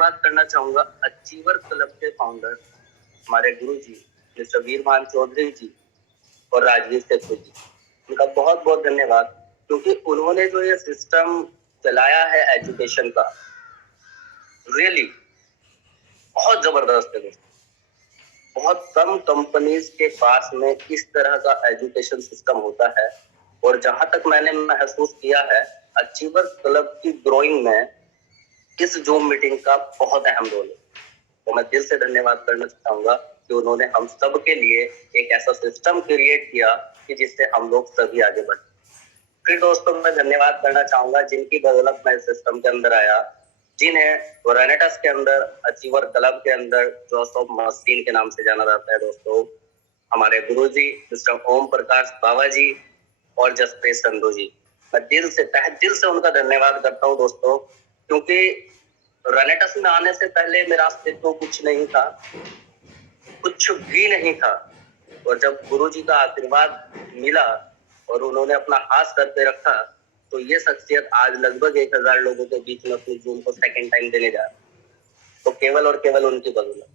धन्यवाद करना चाहूंगा अचीवर क्लब के फाउंडर हमारे गुरु जी मिस्टर वीरभान चौधरी जी और राजवीर सेठू जी। उनका बहुत बहुत धन्यवाद, क्योंकि उन्होंने जो ये सिस्टम चलाया है एजुकेशन का, रियली बहुत जबरदस्त है दोस्तों। बहुत कम कंपनीज के पास में इस तरह का एजुकेशन सिस्टम होता है, और जहां तक मैंने महसूस किया है, अचीवर क्लब की ग्रोइंग में इस जूम मीटिंग का बहुत अहम रोल है। तो मैं दिल से धन्यवाद करना चाहूंगा कि उन्होंने हम सब के लिए एक ऐसा सिस्टम क्रिएट किया कि जिससे हम लोग सभी आगे बढ़े। फिर दोस्तों मैं धन्यवाद करना चाहूंगा जिनकी बदौलत मैं इस सिस्टम के अंदर आया, जिन्हें रेनेटस के अंदर, अचीवर क्लब के अंदर जोसेफ मस्तीन के नाम से जाना जाता है दोस्तों, हमारे गुरुजी मिस्टर ओम प्रकाश बाबा जी और जसप्रीत संधू जी। मैं दिल से, तहे दिल से उनका धन्यवाद करता हूँ दोस्तों, क्योंकि रेनेटस में आने से पहले मेरा अस्तित्व कुछ नहीं था, कुछ भी नहीं था। और जब गुरुजी का आशीर्वाद मिला और उन्होंने अपना हाथ सर पे रखा, तो ये शख्सियत आज लगभग 1000 लोगों के बीच में अपनी जूम को सेकंड टाइम देने जा रहा है। तो केवल और केवल उनकी बदौलत।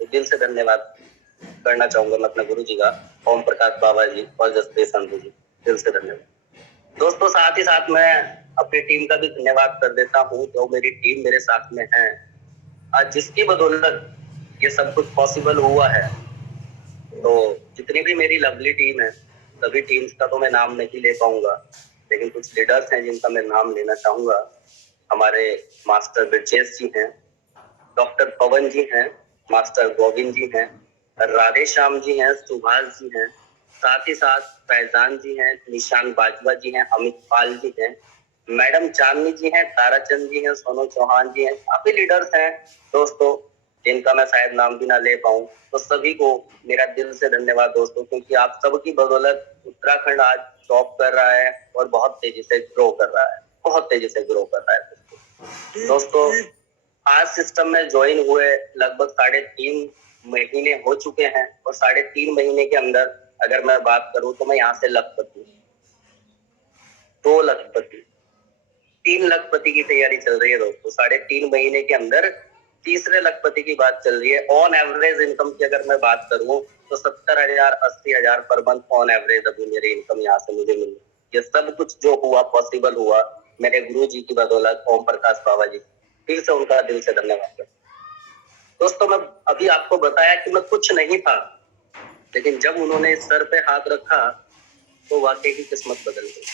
तो दिल से धन्यवाद करना चाहूंगा मैं अपने गुरुजी का, ओम प्रकाश बाबा जी और जसप्रीत संधू जी। दिल से धन्यवाद दोस्तों। साथ ही साथ मैं अपनी टीम का भी धन्यवाद कर देता हूँ, जो मेरी टीम मेरे साथ में है आज, जिसकी बदौलत ये सब कुछ पॉसिबल हुआ है। तो जितनी भी मेरी लवली टीम है, सभी टीम्स का तो मैं नाम नहीं ले पाऊंगा, लेकिन कुछ लीडर्स हैं जिनका मैं नाम लेना चाहूंगा। हमारे मास्टर ब्रजेश जी हैं, डॉक्टर पवन जी हैं, मास्टर गोविंद जी हैं, राधे श्याम जी हैं, सुभाष जी हैं, साथ ही साथ फैजान जी हैं, निशान बाजवा जी हैं, अमित पाल जी हैं, मैडम चांदनी जी हैं, ताराचंद जी हैं, सोनू चौहान जी हैं। काफी लीडर्स हैं दोस्तों, जिनका मैं शायद नाम भी ना ले पाऊं। तो सभी को मेरा दिल से धन्यवाद दोस्तों, क्योंकि आप सबकी बदौलत उत्तराखंड आज टॉप कर रहा है और बहुत तेजी से ग्रो कर रहा है, बहुत तेजी से ग्रो कर रहा है दोस्तों। आज सिस्टम में ज्वाइन हुए लगभग 3.5 महीने हो चुके हैं, और 3.5 महीने के अंदर अगर मैं बात करूं तो मैं यहाँ से लखपति, 2 लखपति, 3 लखपति की तैयारी चल रही है दोस्तों। 3.5 महीने के अंदर तीसरे लखपति की बात चल रही है। ऑन एवरेज इनकम की अगर मैं बात करूं तो 70,000 80,000 पर मंथ ऑन एवरेज अभी मेरी इनकम यहाँ से मुझे मिली। ये सब कुछ जो हुआ पॉसिबल हुआ मेरे गुरु जी की बदौलत, ओम प्रकाश बाबा जी। फिर से उनका दिल से धन्यवाद दोस्तों। मैं अभी आपको बताया कि मैं कुछ नहीं था, लेकिन जब उन्होंने सर पे हाथ रखा तो वाकई की किस्मत बदल गई।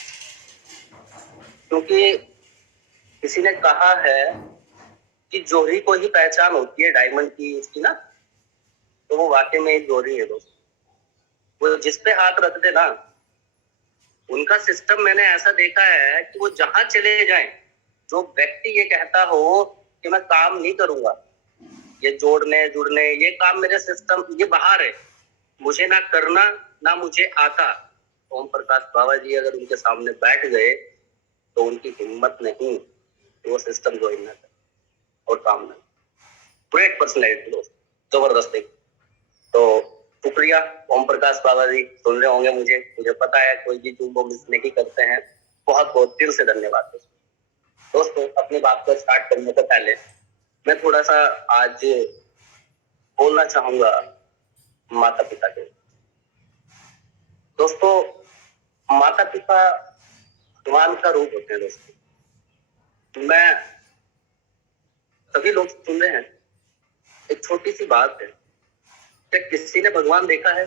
क्योंकि किसी ने कहा है कि जोहरी को ही पहचान होती है डायमंड की इसकी ना, तो वो वाकई में एक जोहरी है दोस्त। वो जिस पे हाथ रख दे ना, उनका सिस्टम मैंने ऐसा देखा है कि वो जहां चले जाएं, जो व्यक्ति ये कहता हो कि मैं काम नहीं करूंगा, ये जोड़ने जुड़ने ये काम मेरे सिस्टम ये बाहर है, मुझे ना करना ना मुझे आता। ओम प्रकाश बाबा जी अगर उनके सामने बैठ गए तो उनकी हिम्मत नहीं वो सिस्टम ज्वाइन ना करे और काम ना। ग्रेट पर्सनैलिटी दोस्त, जबरदस्त। तो शुक्रिया ओम प्रकाश बाबा जी, सुन रहे होंगे मुझे पता है कोई भी जूम मिस नहीं करते हैं। बहुत बहुत दिल से धन्यवाद दोस्तों। अपनी बात को स्टार्ट करने से पहले मैं थोड़ा सा आज बोलना चाहूंगा माता पिता के दोस्तों। माता पिता भगवान का रूप होते हैं दोस्तों। मैं सभी लोग सुन रहे हैं, एक छोटी सी बात है, क्या किसी ने भगवान देखा है?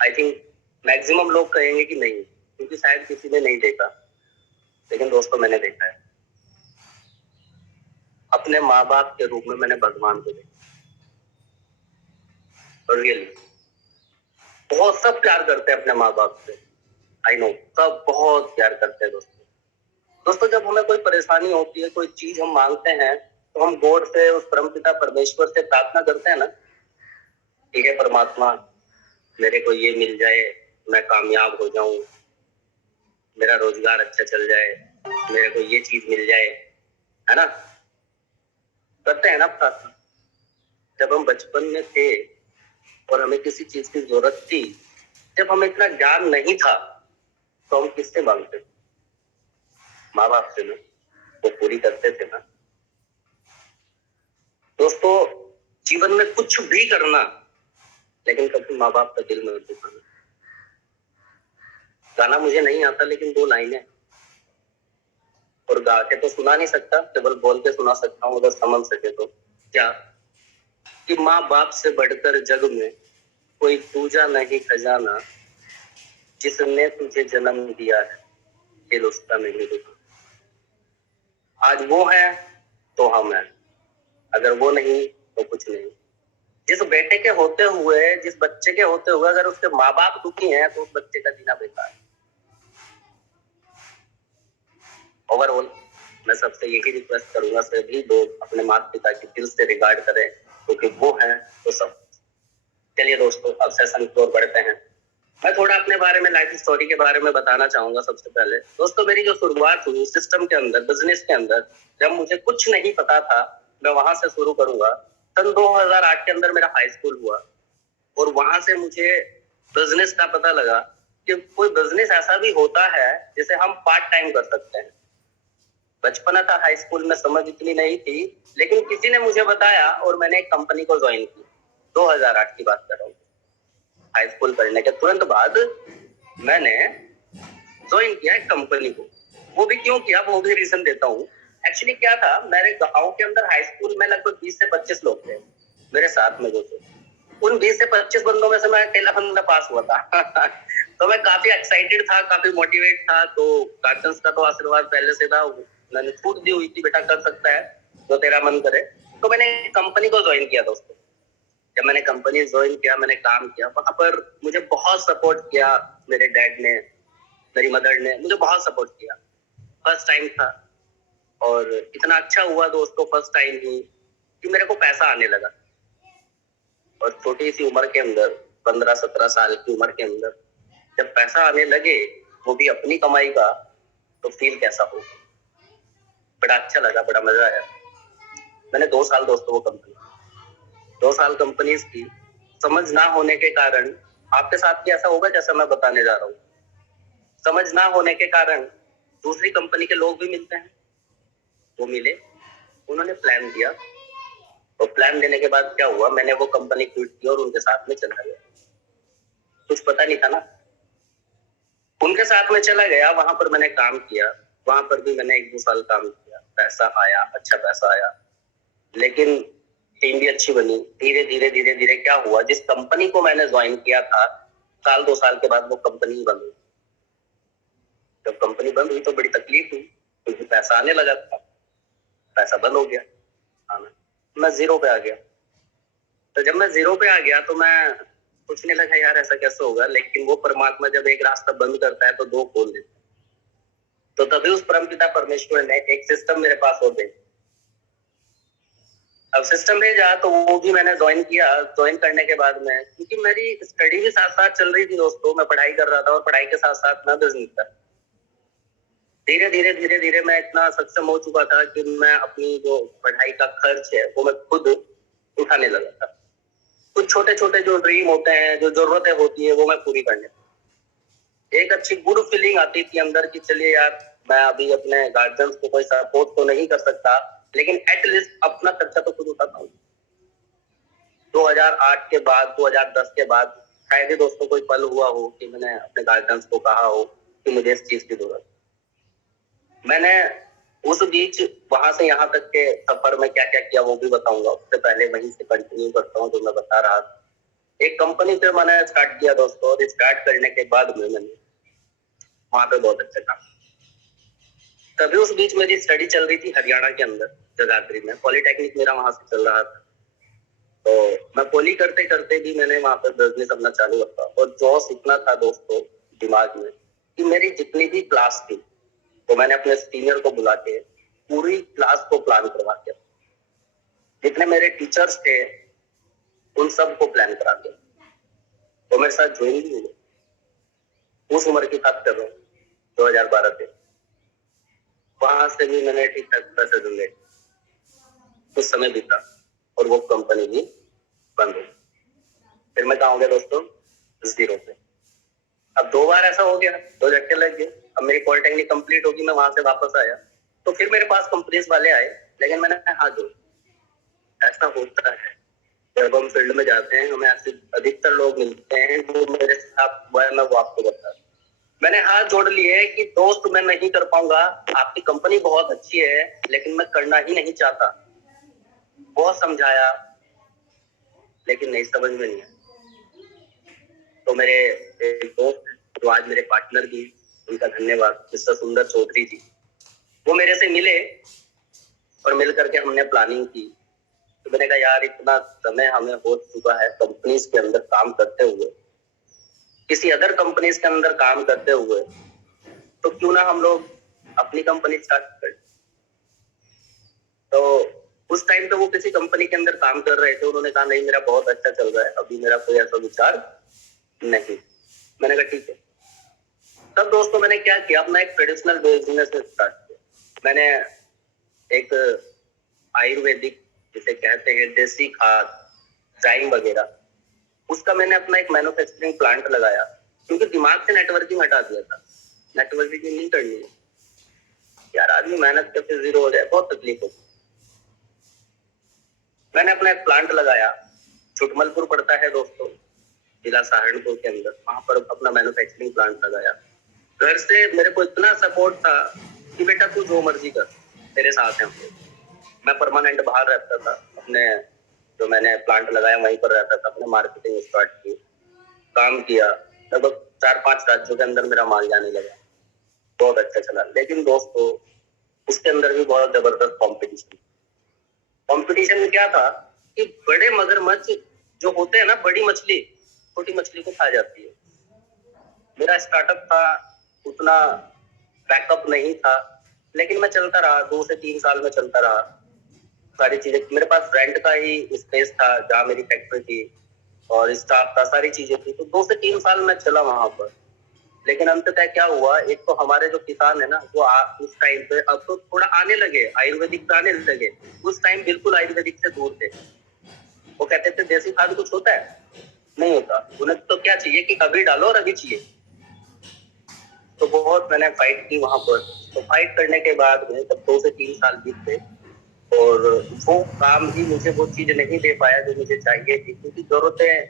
आई थिंक मैक्सिमम लोग कहेंगे कि नहीं, क्योंकि शायद किसी ने नहीं देखा। लेकिन दोस्तों मैंने देखा है, अपने माँ बाप के रूप में मैंने भगवान को देखा। और रियली बहुत सब प्यार करते हैं अपने माँ बाप से, आई नो सब बहुत प्यार करते हैं दोस्तों। जब हमें कोई परेशानी होती है, कोई चीज हम मांगते हैं, तो हम गॉड से, उस परमपिता परमेश्वर से प्रार्थना करते हैं ना, ठीक है परमात्मा मेरे को ये मिल जाए, मैं कामयाब हो जाऊं, मेरा रोजगार अच्छा चल जाए, मेरे को ये चीज मिल जाए, है ना, करते हैं ना प्रार्थना। जब हम बचपन में थे और हमें किसी चीज की जरूरत थी, जब हमें इतना ज्ञान नहीं था, तो हम किससे मांगते? माँ बाप से ना, वो पूरी करते थे ना। दोस्तों जीवन में कुछ भी करना, लेकिन कभी माँ बाप का दिल में दुखाना। गाना मुझे नहीं आता, लेकिन 2 लाइनें और गा के तो सुना नहीं सकता, केवल बोल के सुना सकता हूँ अगर समझ सके तो। क्या कि माँ बाप से बढ़कर जग में कोई दूजा नहीं खजाना, जिसने तुझे जन्म दिया है दिल उसका नहीं रुका। आज वो है तो हम हैं, अगर वो नहीं तो कुछ नहीं। जिस बेटे के होते हुए, जिस बच्चे के होते हुए अगर उसके माँ बाप दुखी हैं तो उस बच्चे का जीना बेकार है। ओवरऑल मैं सबसे यही रिक्वेस्ट करूंगा, सभी लोग अपने माता पिता की दिल से रिगार्ड करें, क्योंकि वो हैं तो सब। चलिए दोस्तों, अब सेशन की ओर बढ़ते हैं। मैं थोड़ा अपने बारे में, लाइफ स्टोरी के बारे में बताना चाहूंगा। सबसे पहले दोस्तों, मेरी जो शुरुआत हुई सिस्टम के अंदर, बिजनेस के अंदर, जब मुझे कुछ नहीं पता था, मैं वहां से शुरू करूंगा। सन 2008 के अंदर मेरा हाई स्कूल हुआ और वहां से मुझे बिजनेस का पता लगा कि कोई बिजनेस ऐसा भी होता है जिसे हम पार्ट टाइम कर सकते हैं। बचपना था, हाई स्कूल में समझ इतनी नहीं थी, लेकिन किसी ने मुझे बताया और मैंने एक कंपनी को ज्वाइन की। 2008 की बात कर रहा हूँ। हाई स्कूल पढ़ने के तुरंत बाद मैंने ज्वाइन किया एक कंपनी को। वो भी क्यों किया, वो भी रीजन देता हूँ। एक्चुअली क्या था, मेरे गांव के अंदर हाई स्कूल में लगभग 20 से 25 लोग थे मेरे साथ में जो थे। उन 20 से 25 बंदों में से मैं अकेला बंदा पास हुआ था। तो मैं काफी एक्साइटेड था, काफी मोटिवेट था। तो गार्जियंस का तो आशीर्वाद पहले से था, मैंने छूट दी हुई थी, बेटा कर सकता है जो तेरा मन करे। तो मैंने कंपनी को ज्वाइन किया दोस्तों। जब मैंने कंपनी ज्वाइन किया, मैंने काम किया, वहां पर मुझे बहुत सपोर्ट किया। मेरे डैड ने, मेरी मदर ने मुझे बहुत सपोर्ट किया। फर्स्ट टाइम था और इतना अच्छा हुआ दोस्तों, फर्स्ट टाइम ही, कि मेरे को पैसा आने लगा। और छोटी सी उम्र के अंदर, 15-17 साल की उम्र के अंदर जब पैसा आने लगे, वो भी अपनी कमाई का, तो फील कैसा हो। बड़ा अच्छा लगा, बड़ा मजा आया। मैंने 2 साल दोस्तों वो कंपनी, 2 साल कंपनीज की। समझ ना होने के कारण, आपके साथ भी ऐसा होगा जैसा मैं बताने जा रहा हूँ। समझ ना होने के कारण दूसरी कंपनी के लोग भी मिलते हैं, वो मिले, उन्होंने प्लान दिया। और प्लान देने के बाद क्या हुआ, मैंने वो कंपनी क्विट की और उनके साथ में चला गया। कुछ पता नहीं था ना, उनके साथ में चला गया। वहां पर मैंने काम किया, वहां पर भी मैंने 1-2 साल काम किया। पैसा आया, अच्छा पैसा आया, लेकिन टीम भी अच्छी बनी। धीरे धीरे धीरे धीरे क्या हुआ, जिस कंपनी को मैंने ज्वाइन किया था, 1-2 साल के बाद वो कंपनी बंद हुई। जब कंपनी बंद हुई तो बड़ी तकलीफ हुई, क्योंकि पैसा आने लगा था, पैसा बंद हो गया आना। मैं जीरो पे आ गया। तो जब मैं जीरो पे आ गया तो मैं सोचने लगा, यार ऐसा कैसे होगा। लेकिन वो परमात्मा जब एक रास्ता बंद करता है तो 2 खोल देता है। तो तभी उस परमपिता परमेश्वर ने एक सिस्टम मेरे पास हो गई। अब सिस्टम भेजा तो वो भी मैंने ज्वाइन किया। ज्वाइन करने के बाद में, क्योंकि मेरी स्टडी भी साथ साथ चल रही थी दोस्तों, मैं पढ़ाई कर रहा था और पढ़ाई के साथ साथ मैं बिजनेस था। धीरे धीरे धीरे धीरे मैं इतना सक्षम हो चुका था कि मैं अपनी जो पढ़ाई का खर्च है वो मैं खुद उठाने लगा था। कुछ छोटे छोटे जो ड्रीम होते हैं, जो जरूरतें होती है, वो मैं पूरी करने। एक अच्छी गुड फीलिंग आती थी अंदर की, चलिए यार, मैं अभी अपने गार्जियंस को कोई सपोर्ट तो नहीं कर सकता, लेकिन एटलीस्ट अपना खर्चा तो खुद उठाता हूँ। 2008 के बाद, 2010 के बाद शायद ही दोस्तों कोई पल हुआ हो कि मैंने अपने गार्जियंस को कहा हो कि मुझे इस चीज की जरूरत। मैंने उस बीच वहां से यहाँ तक के सफर में क्या क्या किया वो भी बताऊंगा। उससे पहले वहीं से कंटिन्यू करता हूँ जो मैं बता रहा था। एक कंपनी से मैंने स्टार्ट किया दोस्तों, और स्टार्ट करने के बाद में मैंने वहां पे बहुत अच्छा काम। तभी उस बीच मेरी स्टडी चल रही थी हरियाणा के अंदर, जगाधरी में। पॉलिटेक्निक मेरा वहां से चल रहा था। तो मैं पॉली करते करते भी मैंने वहां पर बिजनेस अपना चालू रखा। और जो सीखना था दोस्तों दिमाग में, कि मेरी जितनी भी क्लास थी, तो मैंने अपने सीनियर को बुला के पूरी क्लास को प्लान करवा दिया। जितने मेरे टीचर्स थे उन सब को प्लान करा दिया। तो मेरे साथ ज्वाइन भी हुए। उस उम्र की बात कर रहा हूँ, 2012 से। वहां से भी मैंने ठीक ठाक पैसे जनरेट, कुछ समय बीता और वो कंपनी भी बंद हो। फिर मैं कहा हो गया दोस्तों, जीरो पे। अब 2 बार ऐसा हो गया, 2 झटके लग गए। अब मेरी पॉलिटेक्निक कंप्लीट होगी, मैं वहां से वापस आया तो फिर मेरे पास कंपनीज वाले आए, लेकिन मैंने हाँ जो ऐसा होता है जब हम फील्ड में जाते हैं, हमें ऐसे अधिकतर लोग मिलते हैं जो मेरे साथ हुआ है, मैं वो आपको बता। मैंने हाथ जोड़ लिए कि दोस्त मैं नहीं कर पाऊंगा, आपकी कंपनी बहुत अच्छी है लेकिन मैं करना ही नहीं चाहता। बहुत समझाया लेकिन नहीं, समझ में नहीं आया। तो मेरे एक दोस्त जो आज मेरे पार्टनर भी, उनका धन्यवाद, मिस्टर सुंदर चौधरी जी, वो मेरे से मिले और मिल करके हमने प्लानिंग की। तो मैंने कहा यार इतना समय हमें हो चुका है कंपनीज के अंदर काम करते हुए, किसी अदर कंपनीज के अंदर काम करते हुए, तो क्यों ना हम लोग अपनी कंपनी स्टार्ट करें। तो उस टाइम पे वो किसी कंपनी के अंदर काम कर रहे थे, उन्होंने कहा नहीं मेरा बहुत अच्छा चल रहा है, अभी मेरा कोई ऐसा विचार नहीं। मैंने कहा ठीक है। तब दोस्तों मैंने क्या किया, अपना एक ट्रेडिशनल बिजनेस स्टार्ट किया। मैंने एक आयुर्वेदिक, जिसे कहते हैं देसी खाद, टाइम वगैरह, उसका मैंने अपना एक मैन्युफैक्चरिंग प्लांट लगाया, क्योंकि दिमाग से नेटवर्किंग हटा दिया था। नेटवर्किंग नहीं करनी है यार, आदमी मेहनत करके जीरो हो जाए, बहुत तकलीफ होती। मैंने अपना एक प्लांट लगाया, छुटमलपुर पड़ता है दोस्तों, जिला सहारनपुर के अंदर, वहां पर अपना मैन्युफैक्चरिंग प्लांट लगाया। घर से मेरे को इतना सपोर्ट था कि बेटा तू जो मर्जी कर, तेरे साथ हैं हम लोग। मैं परमानेंट बाहर रहता था, अपने जो मैंने प्लांट लगाया वहीं पर रहता था, अपने मार्केटिंग स्टार्ट की, काम किया। लगभग 4-5 राज्यों के अंदर मेरा माल जाने लगा, बहुत अच्छा चला। लेकिन दोस्तों उसके अंदर भी बहुत जबरदस्त कंपटीशन। कंपटीशन में क्या था कि बड़े मगरमच्छ जो होते हैं ना, बड़ी मछली छोटी मछली को खा जाती है। मेरा स्टार्टअप था, उतना बैकअप नहीं था, लेकिन मैं चलता रहा, 2 से 3 साल में चलता रहा। सारी चीजें मेरे पास, रेंट का ही स्पेस था जहाँ मेरी फैक्ट्री थी और स्टाफ था, सारी चीजें थी। तो 2 से 3 साल में चला वहां पर। लेकिन अंततः क्या हुआ, एक तो हमारे जो किसान है ना, वो उस टाइम पे, अब तो थोड़ा आने लगे, आयुर्वेदिक आने लगे, उस टाइम बिल्कुल आयुर्वेदिक से दूर थे। वो कहते थे देसी खाद कुछ होता है, नहीं होता, उन्हें तो क्या चाहिए कि अभी डालो और अभी चाहिए। तो बहुत मैंने फाइट की वहां पर। तो फाइट करने के बाद में तब 2 से 3 साल बीत गए और वो काम भी मुझे वो चीज नहीं दे पाया जो मुझे चाहिए थी, क्योंकि जरूरतें,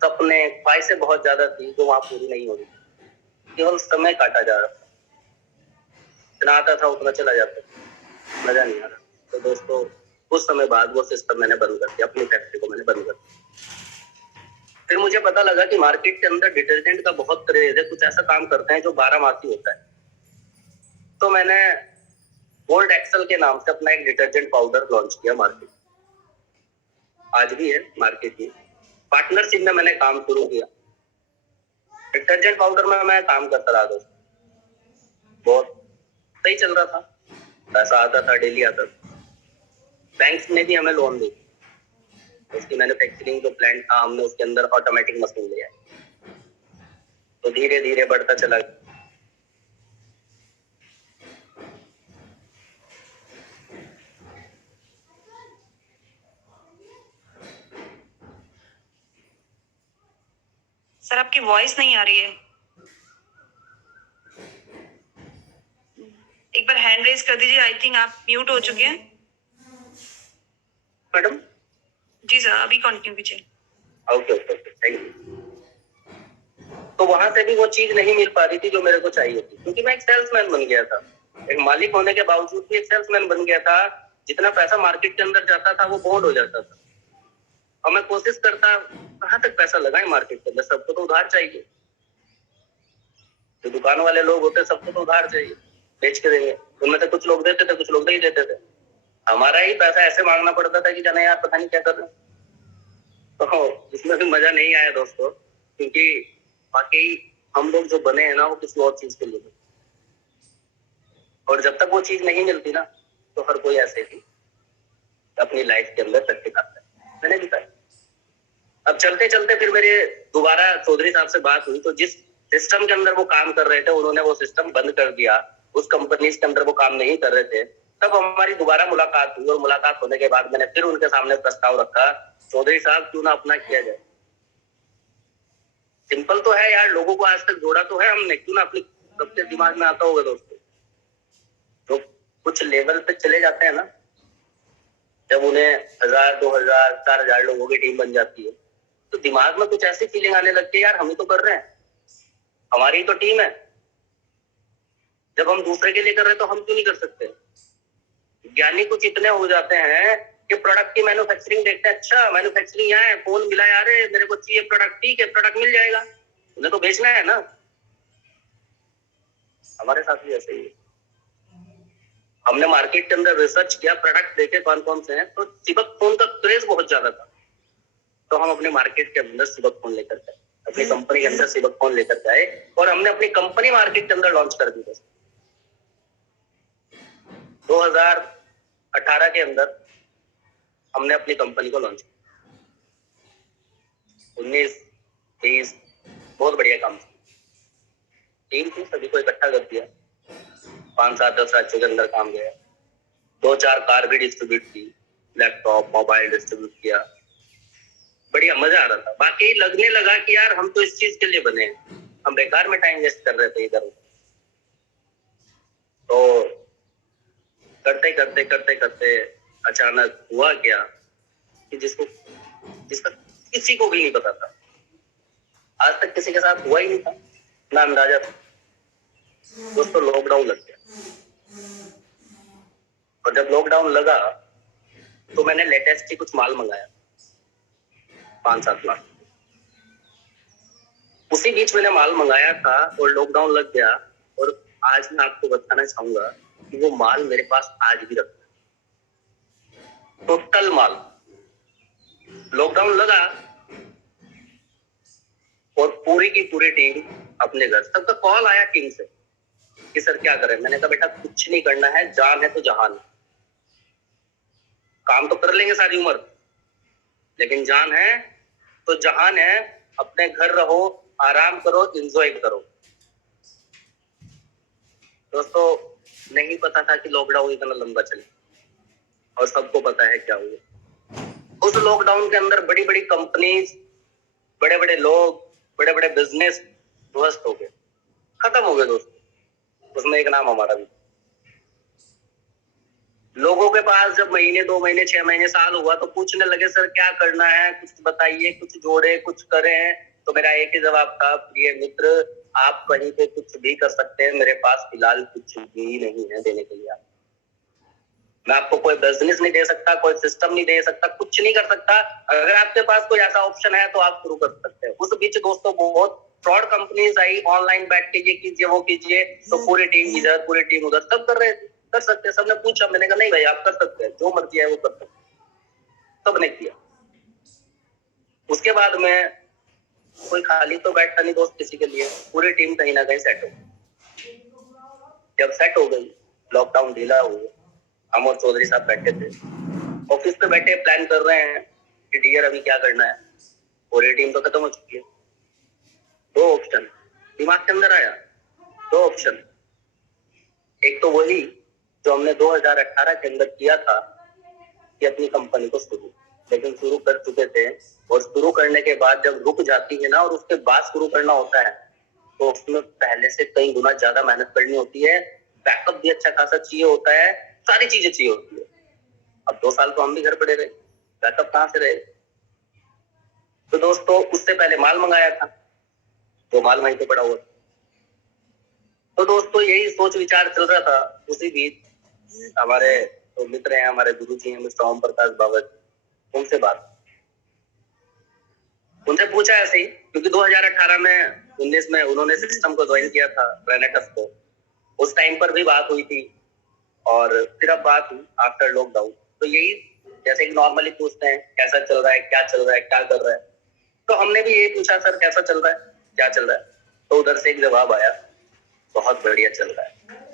सपने, ख्वाहिशें बहुत ज्यादा थी जो वहां पूरी नहीं हो रही, केवल समय काटा जा रहा था। जितना आता था उतना चला जाता था, मजा नहीं आ रहा। तो दोस्तों कुछ समय बाद वो सिस्टम मैंने बंद कर दिया, अपनी फैक्ट्री को मैंने बंद कर दिया। फिर मुझे पता लगा कि मार्केट के अंदर डिटर्जेंट का बहुत क्रेज है, कुछ ऐसा काम करते हैं जो 12 मासी होता है। तो मैंने गोल्ड एक्सेल के नाम से अपना एक डिटर्जेंट पाउडर लॉन्च किया मार्केट, आज भी है मार्केट में। पार्टनरशिप में मैंने काम शुरू किया, डिटर्जेंट पाउडर में मैं काम करता रहा दोस्तों, बहुत सही चल रहा था, पैसा आता था, डेली आता था। बैंक ने भी हमें लोन दी, उसकी मैन्युफैक्चरिंग जो प्लांट था हमने उसके अंदर ऑटोमेटिक मशीन लिया, तो धीरे धीरे बढ़ता चला। सर आपकी वॉइस नहीं आ रही है, एक बार हैंड रेज कर दीजिए। आई थिंक आप म्यूट हो चुके हैं। मैडम जी सर, अभी कंटिन्यू कीजिए। Okay okay okay, thank you. तो वहां से भी वो चीज नहीं मिल पा रही थी जो मेरे को चाहिए थी, क्योंकि मैं एक सेल्समैन बन गया था, एक मालिक होने के बावजूद भी एक सेल्समैन बन गया था। जितना पैसा मार्केट के अंदर जाता था वो बोर्ड हो जाता था, और मैं कोशिश करता कहाँ तक पैसा लगाए मार्केट के अंदर, सबको तो उधार चाहिए। जो दुकान वाले लोग होते सबको तो उधार चाहिए, बेच के देंगे, उनमें से कुछ लोग देते थे, कुछ लोग नहीं देते थे। हमारा ही पैसा ऐसे मांगना पड़ता था कि जाना यार पता नहीं क्या कर रहे। तो इसमें भी मजा नहीं आया दोस्तों, क्योंकि बाकी हम लोग जो बने हैं ना वो किसी और चीज के लिए, और जब तक वो चीज नहीं मिलती ना तो हर कोई ऐसे ही अपनी लाइफ के अंदर तरक्की करता है। मैंने भी कहा। अब चलते चलते फिर मेरे दोबारा चौधरी साहब से बात हुई, तो जिस सिस्टम के अंदर वो काम कर रहे थे उन्होंने वो सिस्टम बंद कर दिया, उस कंपनी के अंदर वो काम नहीं कर रहे थे। तब हमारी दोबारा मुलाकात हुई, और मुलाकात होने के बाद मैंने फिर उनके सामने प्रस्ताव रखा, चौधरी साहब क्यों ना अपना किया जाए। सिंपल तो है यार, लोगों को आज तक जोड़ा तो है हमने, क्यों ना अपनी, सबके दिमाग में आता होगा दोस्तों, तो कुछ लेवल पे चले जाते हैं ना, जब उन्हें 1000, 2000, 4000 लोगों की टीम बन जाती है तो दिमाग में कुछ ऐसी फीलिंग आने लगती है, यार हम ही तो कर रहे हैं, हमारी तो टीम है, जब हम दूसरे के लिए कर रहे हैं तो हम क्यों नहीं कर सकते। ज्ञानी कुछ इतने हो जाते हैं कि प्रोडक्ट की मैन्युफैक्चरिंग देखते हैं, अच्छा मैन्युफैक्चरिंग यहाँ है, फोन मिला यार, मेरे को चाहिए प्रोडक्ट, ठीक है प्रोडक्ट मिल जाएगा, उन्हें तो बेचना है ना। हमारे साथ भी ऐसे ही है। हमने मार्केट के अंदर रिसर्च किया, प्रोडक्ट देखे कौन कौन से हैं, तो सिबक फोन का क्रेज बहुत ज्यादा था, तो हम अपने मार्केट के अंदर सिबक फोन लेकर गए, अपनी कंपनी के अंदर सिबक फोन लेकर गए और हमने अपनी कंपनी मार्केट के अंदर लॉन्च कर दी। 2018 के अंदर हमने अपनी कंपनी को लॉन्च किया। 19, 20 बहुत बढ़िया काम टीम थी, सभी को इकट्ठा कर दिया, 5-7 10 राज्यों के अंदर काम गया, 2-4 कार भी डिस्ट्रीब्यूट की, लैपटॉप मोबाइल डिस्ट्रीब्यूट किया, बढ़िया मजा आ रहा था। बाकी लगने लगा कि यार हम तो इस चीज के लिए बने हैं, हम बेकार में टाइम वेस्ट कर रहे थे इधर उधर। तो करते करते करते करते अचानक हुआ क्या कि जिसका किसी को भी नहीं पता था, आज तक किसी के साथ हुआ ही नहीं था, ना अंदाजा था। दोस्तों लॉकडाउन लग गया, और जब लॉकडाउन लगा तो मैंने लेटेस्ट ही कुछ माल मंगाया 5-7 लाख। उसी बीच मैंने माल मंगाया था और लॉकडाउन लग गया, और आज मैं आपको बताना चाहूंगा कि वो माल मेरे पास आज भी रखा है, टोटल माल। लॉकडाउन लगा और पूरी की पूरी टीम अपने घर, सबका कॉल आया टीम से कि सर क्या करें। मैंने कहा बेटा कुछ नहीं करना है, जान है तो जहान है, काम तो कर लेंगे सारी उम्र, लेकिन जान है तो जहान है, अपने घर रहो, आराम करो, एंजॉय करो। दोस्तों नहीं पता था कि लॉकडाउन इतना लंबा चले, और सबको पता है क्या हुआ। उस लॉकडाउन के अंदर बड़ी बड़ी कंपनीज, बड़े बड़े लोग, बड़े बड़े बिजनेस ध्वस्त हो गए, खत्म हो गए दोस्तों। उसमें एक नाम हमारा भी। लोगों के पास जब महीने, 2 महीने, 6 महीने, साल हुआ तो पूछने लगे सर क्या करना है, कुछ बताइए, कुछ जोड़े, कुछ करें। तो मेरा एक ही जवाब था, प्रिय मित्र आप कहीं पे कुछ भी कर सकते हैं, मेरे पास फिलहाल कुछ भी नहीं है देने के लिए। मैं आपको कोई बिजनेस नहीं दे सकता, कोई सिस्टम नहीं दे सकता, कुछ नहीं कर सकता। अगर आपके पास कोई ऐसा ऑप्शन है तो आप शुरू कर सकते हैं। उस बीच दोस्तों बहुत फ्रॉड कंपनीज आई, ऑनलाइन बैठ के ये कीजिए वो कीजिए, तो पूरी टीम इधर पूरी टीम उधर, सब कर रहे थे, कर सकते हैं। सबने पूछा, मैंने कहा नहीं भाई आप कर सकते हैं, जो मर्जी है वो कर सकते हैं। सबने किया। उसके बाद में कोई खाली तो बैठता नहीं दोस्त किसी के लिए, पूरी टीम कहीं ना कहीं सेट हो गई। जब सेट हो गई, लॉकडाउन ढीला हुआ, हम और चौधरी साहब बैठे थे ऑफिस पे, बैठे प्लान कर रहे हैं कि डियर अभी क्या करना है, पूरी टीम तो खत्म हो चुकी है। 2 ऑप्शन दिमाग के अंदर आया, 2 ऑप्शन। एक तो वही जो हमने 2018 के अंदर किया था कि अपनी कंपनी को शुरू, लेकिन शुरू कर चुके थे, और शुरू करने के बाद जब रुक जाती है ना और उसके बाद शुरू करना होता है तो उसमें पहले से कई गुना ज्यादा मेहनत करनी होती है, बैकअप भी अच्छा खासा चाहिए होता है, सारी चीजें चाहिए होती है। अब 2 साल तो हम भी घर पड़े रहे, बैकअप कहां से रहे। तो दोस्तों उससे पहले माल मंगाया था, वो माल वहीं पे पड़ा हुआ। तो दोस्तों यही सोच विचार चल रहा था। उसी बीच हमारे तो मित्र हैं, हमारे गुरु जी हैं मिस्टर ओम प्रकाश बाबत, उनसे बात, उनसे पूछा ऐसे ही, क्योंकि 2018 में 19 में उन्होंने सिस्टम को ज्वाइन किया था, रेनेटस को, उस टाइम पर भी बात हुई थी, और फिर अब बात हुई आफ्टर लॉकडाउन। तो यही जैसे कि नॉर्मली पूछते हैं कैसा चल रहा है, क्या चल रहा है, क्या कर रहा है, तो हमने भी यही पूछा सर कैसा चल रहा है, क्या चल रहा है। तो उधर से एक जवाब आया, बहुत बढ़िया चल रहा है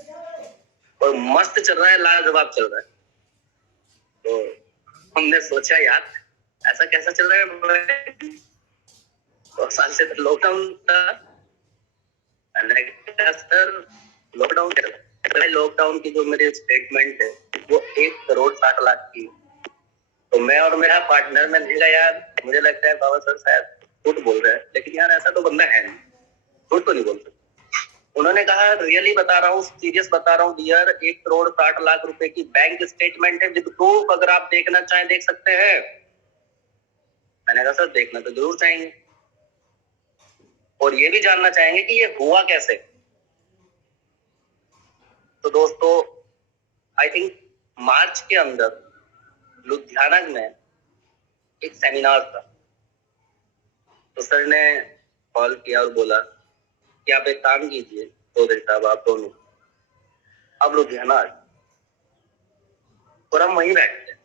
और मस्त चल रहा है, लाजवाब चल रहा है। तो हमने सोचा यार ऐसा कैसा चल रहा है, 2 साल से तो लॉकडाउन था। सर लॉकडाउन चल रहा है, लॉकडाउन की जो मेरी स्टेटमेंट है वो 1,60,00,000 की। तो मैं और मेरा पार्टनर, मैंने कहा यार मुझे लगता है बाबा सर शायद झूठ बोल रहे हैं, लेकिन यार ऐसा तो बंदा है नहीं, झूठ तो नहीं बोल सकता। उन्होंने कहा रियली बता रहा हूँ, सीरियस बता रहा हूँ डियर, 1,60,60,00,000 रुपए की बैंक स्टेटमेंट है विद प्रूफ, अगर आप देखना चाहें देख सकते हैं। मैंने कहा सर देखना तो जरूर चाहेंगे, और ये भी जानना चाहेंगे कि ये हुआ कैसे। तो दोस्तों आई थिंक मार्च के अंदर लुधियाना में एक सेमिनार था, तो सर ने कॉल किया और बोला कि आप एक काम कीजिए चौधरी साहब, आप दोनों अब लुधियाना आ जाओ और हम वहीं बैठते हैं,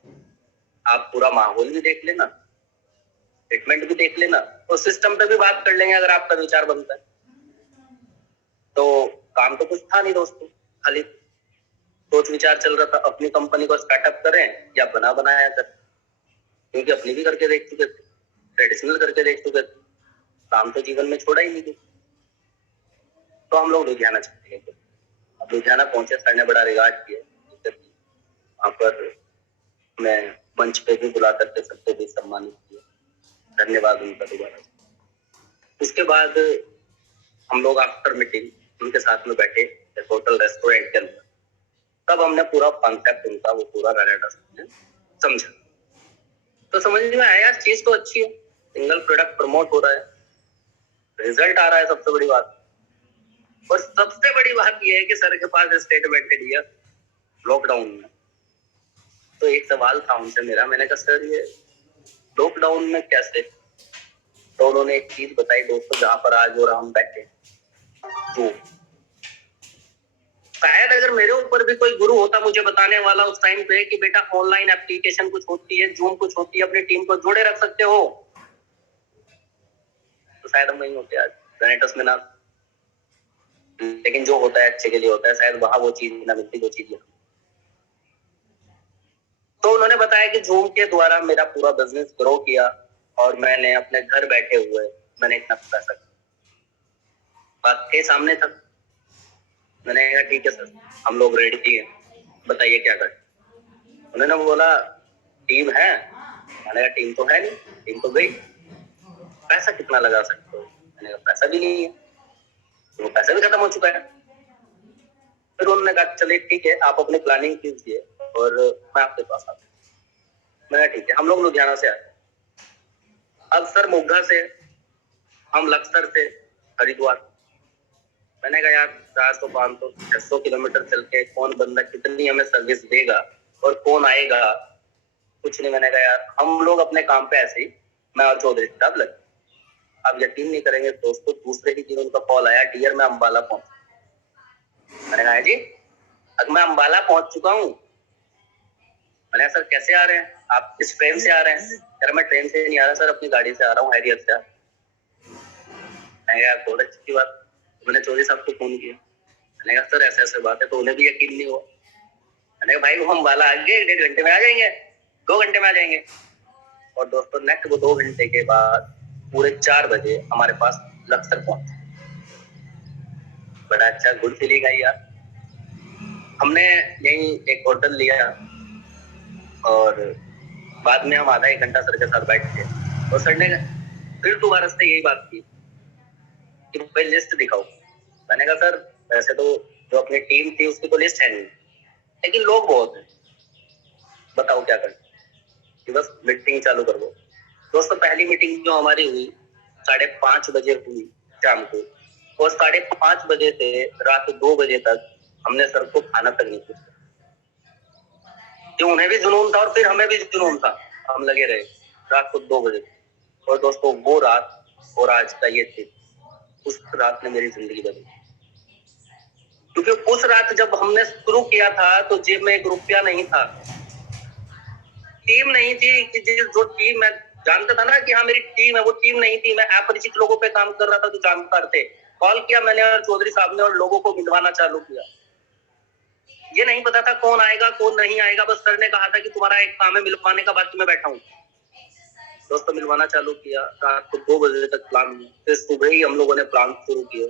आप पूरा माहौल भी देख लेना, स्टेटमेंट भी देख लेना, और सिस्टम पे भी बात कर लेंगे अगर आपका विचार बनता है। तो काम तो कुछ था नहीं दोस्तों, खाली सोच विचार चल रहा था, अपनी कंपनी को स्टार्टअप करें या बना बनाया करें, क्योंकि अपनी भी करके देख चुके थे, ट्रेडिशनल करके देख चुके थे, काम तो जीवन में छोड़ा ही नहीं थे। तो हम लोग लुधियाना चले गए। अब लुधियाना पहुंचे, सर ने बड़ा रिगार्ड किया, वहां पर मैं मंच पे भी बुला करके सबको भी सम्मानित किया, धन्यवाद उनका दोबारा। उसके बाद हम लोग आफ्टर मीटिंग उनके साथ में बैठे होटल रेस्टोरेंट के अंदर, तब हमने पूरा कॉन्सेप्ट उनका वो पूरा रैडा समझा। तो समझ में आया यार चीज तो अच्छी है, सिंगल प्रोडक्ट प्रमोट हो रहा है, रिजल्ट आ रहा है, सबसे बड़ी बात। और सबसे बड़ी बात यह है कि सर के पास स्टेटमेंट दिया लॉकडाउन में। तो एक सवाल था उनसे मेरा, मैंने कहा सर ये लॉकडाउन में कैसे? तो उन्होंने एक चीज बताई दोस्तों, जहां पर आज और हम बैठे, तो शायद अगर मेरे ऊपर भी कोई गुरु होता मुझे बताने वाला उस टाइम पे कि बेटा ऑनलाइन एप्लीकेशन कुछ होती है, जूम कुछ होती है, अपनी टीम को जोड़े रख सकते हो, तो शायद हम नहीं होते आज Xanatus में ना। लेकिन जो होता है अच्छे के लिए होता है, शायद वहां वो चीज ना मिलती जो चीज। तो उन्होंने बताया कि जूम के द्वारा मेरा पूरा बिजनेस ग्रो किया, और मैंने अपने घर बैठे हुए मैंने इतना पैसा, बात के सामने था। मैंने कहा ठीक है सर, हम लोग रेडी हैं, बताइए क्या करें। उन्होंने बोला टीम है। मैंने कहा टीम तो है नहीं, टीम तो गई, पैसा कितना लगा सकते हो? मैंने कहा पैसा भी नहीं है, तो पैसा भी खत्म हो चुका है। फिर उन्होंने कहा चलिए ठीक है, आप अपनी प्लानिंग कीजिए और मैं आपके पास आता हूँ। मैंने ठीक है, हम लोग लुधियाना से आए। अब सर मोगा से, हम लक्सर से हरिद्वार। मैंने कहा यार 400 500 600 किलोमीटर चल के कौन बंदा कितनी हमें सर्विस देगा और कौन आएगा, कुछ नहीं। मैंने कहा यार हम लोग अपने काम पे ऐसे ही, मैं और चौधरी साहब लगे। आप यकीन नहीं करेंगे दोस्तों, दूसरे ही दिन उनका कॉल आया, डियर मैं अंबाला पहुंच। मैंने कहा जी अब मैं अंबाला पहुंच चुका हूँ। मैंने कहा सर कैसे आ रहे हैं आप, किस ट्रेन से आ रहे हैं? यार मैं ट्रेन से नहीं आ रहा सर, अपनी गाड़ी से आ रहा हूँ, हैरियत से। मैंने कहा बहुत अच्छी बात। मैंने चौधरी साहब को फोन किया, मैंने कहा सर ऐसे ऐसे बात है, तो उन्हें भी यकीन नहीं हुआ। मैंने कहा भाई वो अंबाला आ गए, 1.5 घंटे में आ जाएंगे, 2 घंटे में आ जाएंगे। और दोस्तों नेक्स्ट वो 2 घंटे के बाद पूरे 4 बजे हमारे पास लक्सर पहुंचे। बड़ा अच्छा गुड फीलिंग आई यार। हमने यही एक होटल लिया और बाद में हम आधा 1 घंटा सर के साथ बैठ के, और सर ने फिर दोबारा से यही बात की कि भाई लिस्ट दिखाओ। मैंने कहा सर वैसे तो जो अपनी टीम थी उसकी तो लिस्ट है नहीं, लेकिन लोग बहुत हैं, बताओ क्या करें कि बस मीटिंग चालू कर दो। दोस्तों पहली मीटिंग जो हमारी हुई 5:30 बजे हुई शाम को, और 5:30 बजे से रात 2 बजे तक हमने सर को खाना तक नहीं पूछा, कि उन्हें भी जुनून था और फिर हमें भी जुनून था। हम लगे रहे रात को 2 बजे। और दोस्तों वो रात और आज का ये दिन, उस रात ने मेरी जिंदगी बदली, क्योंकि उस रात जब हमने शुरू किया था तो जेब में 1 रुपया नहीं था, टीम नहीं थी कि जो टीम मैं जानता था ना कि हाँ मेरी टीम है, वो टीम नहीं थी। मैं अपरिचित लोगों पे काम कर रहा था जो जानकार थे। कॉल किया मैंने और चौधरी साहब ने, और लोगों को मिलवाना चालू किया। ये नहीं पता था कौन आएगा कौन नहीं आएगा, बस सर ने कहा था कि तुम्हारा एक काम है मिलवाने का, बाकी मैं बैठा हूँ। दोस्तों मिलवाना चालू किया, रात को 2 बजे तक प्लान, फिर सुबह ही हम लोगों ने प्लान शुरू किया।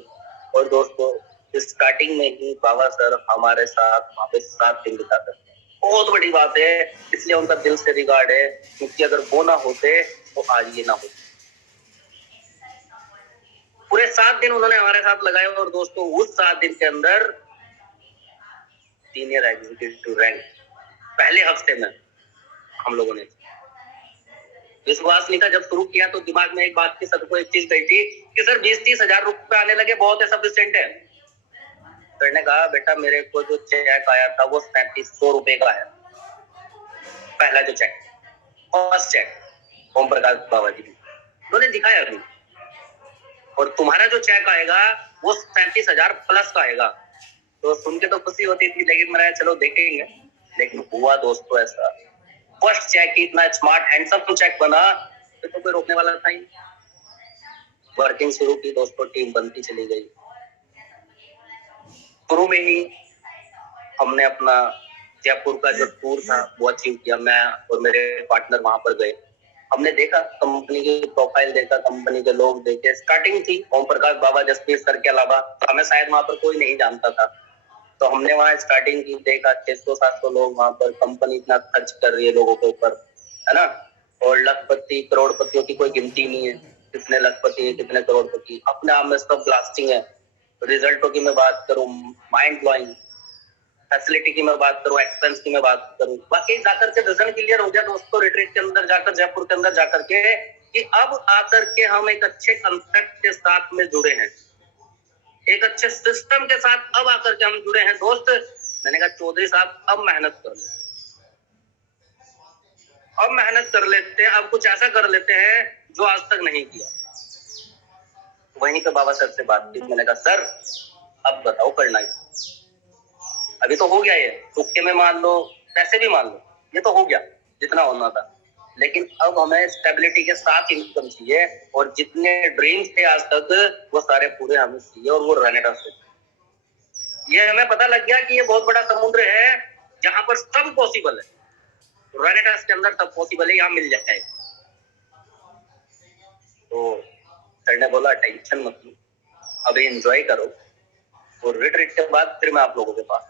और दोस्तों स्टार्टिंग में ही बाबा सर हमारे साथ वहाँ पे 7 दिन बिताते, बहुत बड़ी बात है, इसलिए उनका दिल से रिगार्ड है, क्योंकि अगर वो ना होते तो आज ये ना होते। पूरे 7 दिन उन्होंने हमारे साथ लगाए और दोस्तों उस 7 दिन के अंदर सीनियर एग्जीक्यूटिव रैंक पहले हफ्ते में हम लोगों ने विश्वास नहीं था। जब शुरू किया तो दिमाग में एक बात की सबको एक चीज गई थी कि सर 20-30 हजार रुपए आने लगे, बहुत है, सफिशिएंट है। सर ने कहा बेटा मेरे को जो चेक आया था वो 3700 रुपए का है, पहला जो check, first check Om Prakash बाबा जी उन्होंने दिखाया अभी, और तुम्हारा जो चेक आएगा वो 37,000 प्लस का आएगा। तो सुन के तो खुशी होती थी, लेकिन मेरा चलो देखेंगे। लेकिन हुआ दोस्तों ऐसा, फर्स्ट चेक इतना स्मार्ट हैंडसम चेक बना तो कोई रोकने वाला था ही। वर्किंग शुरू की दोस्तों, टीम बनती चली गई। शुरू में ही हमने अपना जयपुर का जो टूर था वो अचीव किया। मैं और मेरे पार्टनर वहां पर गए, हमने देखा कंपनी की प्रोफाइल, देखा कंपनी के लोग देखे। स्टार्टिंग थी ओम प्रकाश बाबा जसवीर सर के अलावा हमें शायद वहां पर कोई नहीं जानता था। तो हमने वहां स्टार्टिंग की, देखा 600-700 लोग वहां पर, कंपनी इतना खर्च कर रही है लोगों के ऊपर, है ना, और लखपति करोड़पतियों की कोई गिनती नहीं है, कितने लखपति है कितने करोड़पति, अपने आप में सब ब्लास्टिंग है। रिजल्टों की मैं बात करूं, माइंड ब्लोइंग। फैसिलिटी की मैं बात करूं, एक्सपेंस की मैं बात करूं, बाकी जाकर के विजन क्लियर हो गया दोस्तों रिट्रीट के अंदर जाकर, जयपुर के अंदर जाकर के, कि अब आकर के हम एक अच्छे कंसेप्ट के साथ में जुड़े हैं, एक अच्छे सिस्टम के साथ अब आकर के हम जुड़े हैं दोस्त। मैंने कहा चौधरी साहब अब मेहनत कर लो, अब मेहनत कर लेते हैं, अब कुछ ऐसा कर लेते हैं जो आज तक नहीं किया। वहीं पे बाबा सर से बात की, मैंने कहा सर अब बताओ करना है, अभी तो हो गया, ये तुक्के में मान लो, पैसे भी मान लो, ये तो हो गया जितना होना था, लेकिन अब हमें स्टेबिलिटी के साथ इनकम चाहिए, और जितने ड्रीम्स थे आज तक वो सारे पूरे हमें चाहिए, और वो रनेटा से। ये हमें पता लग गया कि ये बहुत बड़ा समुद्र है जहां पर सब पॉसिबल है, रनेटास के अंदर सब पॉसिबल है, यहाँ मिल जाए। तो सर ने बोला टेंशन मत लो, अभी एंजॉय करो, और रिट्रीट के बाद फिर मैं आप लोगों के पास।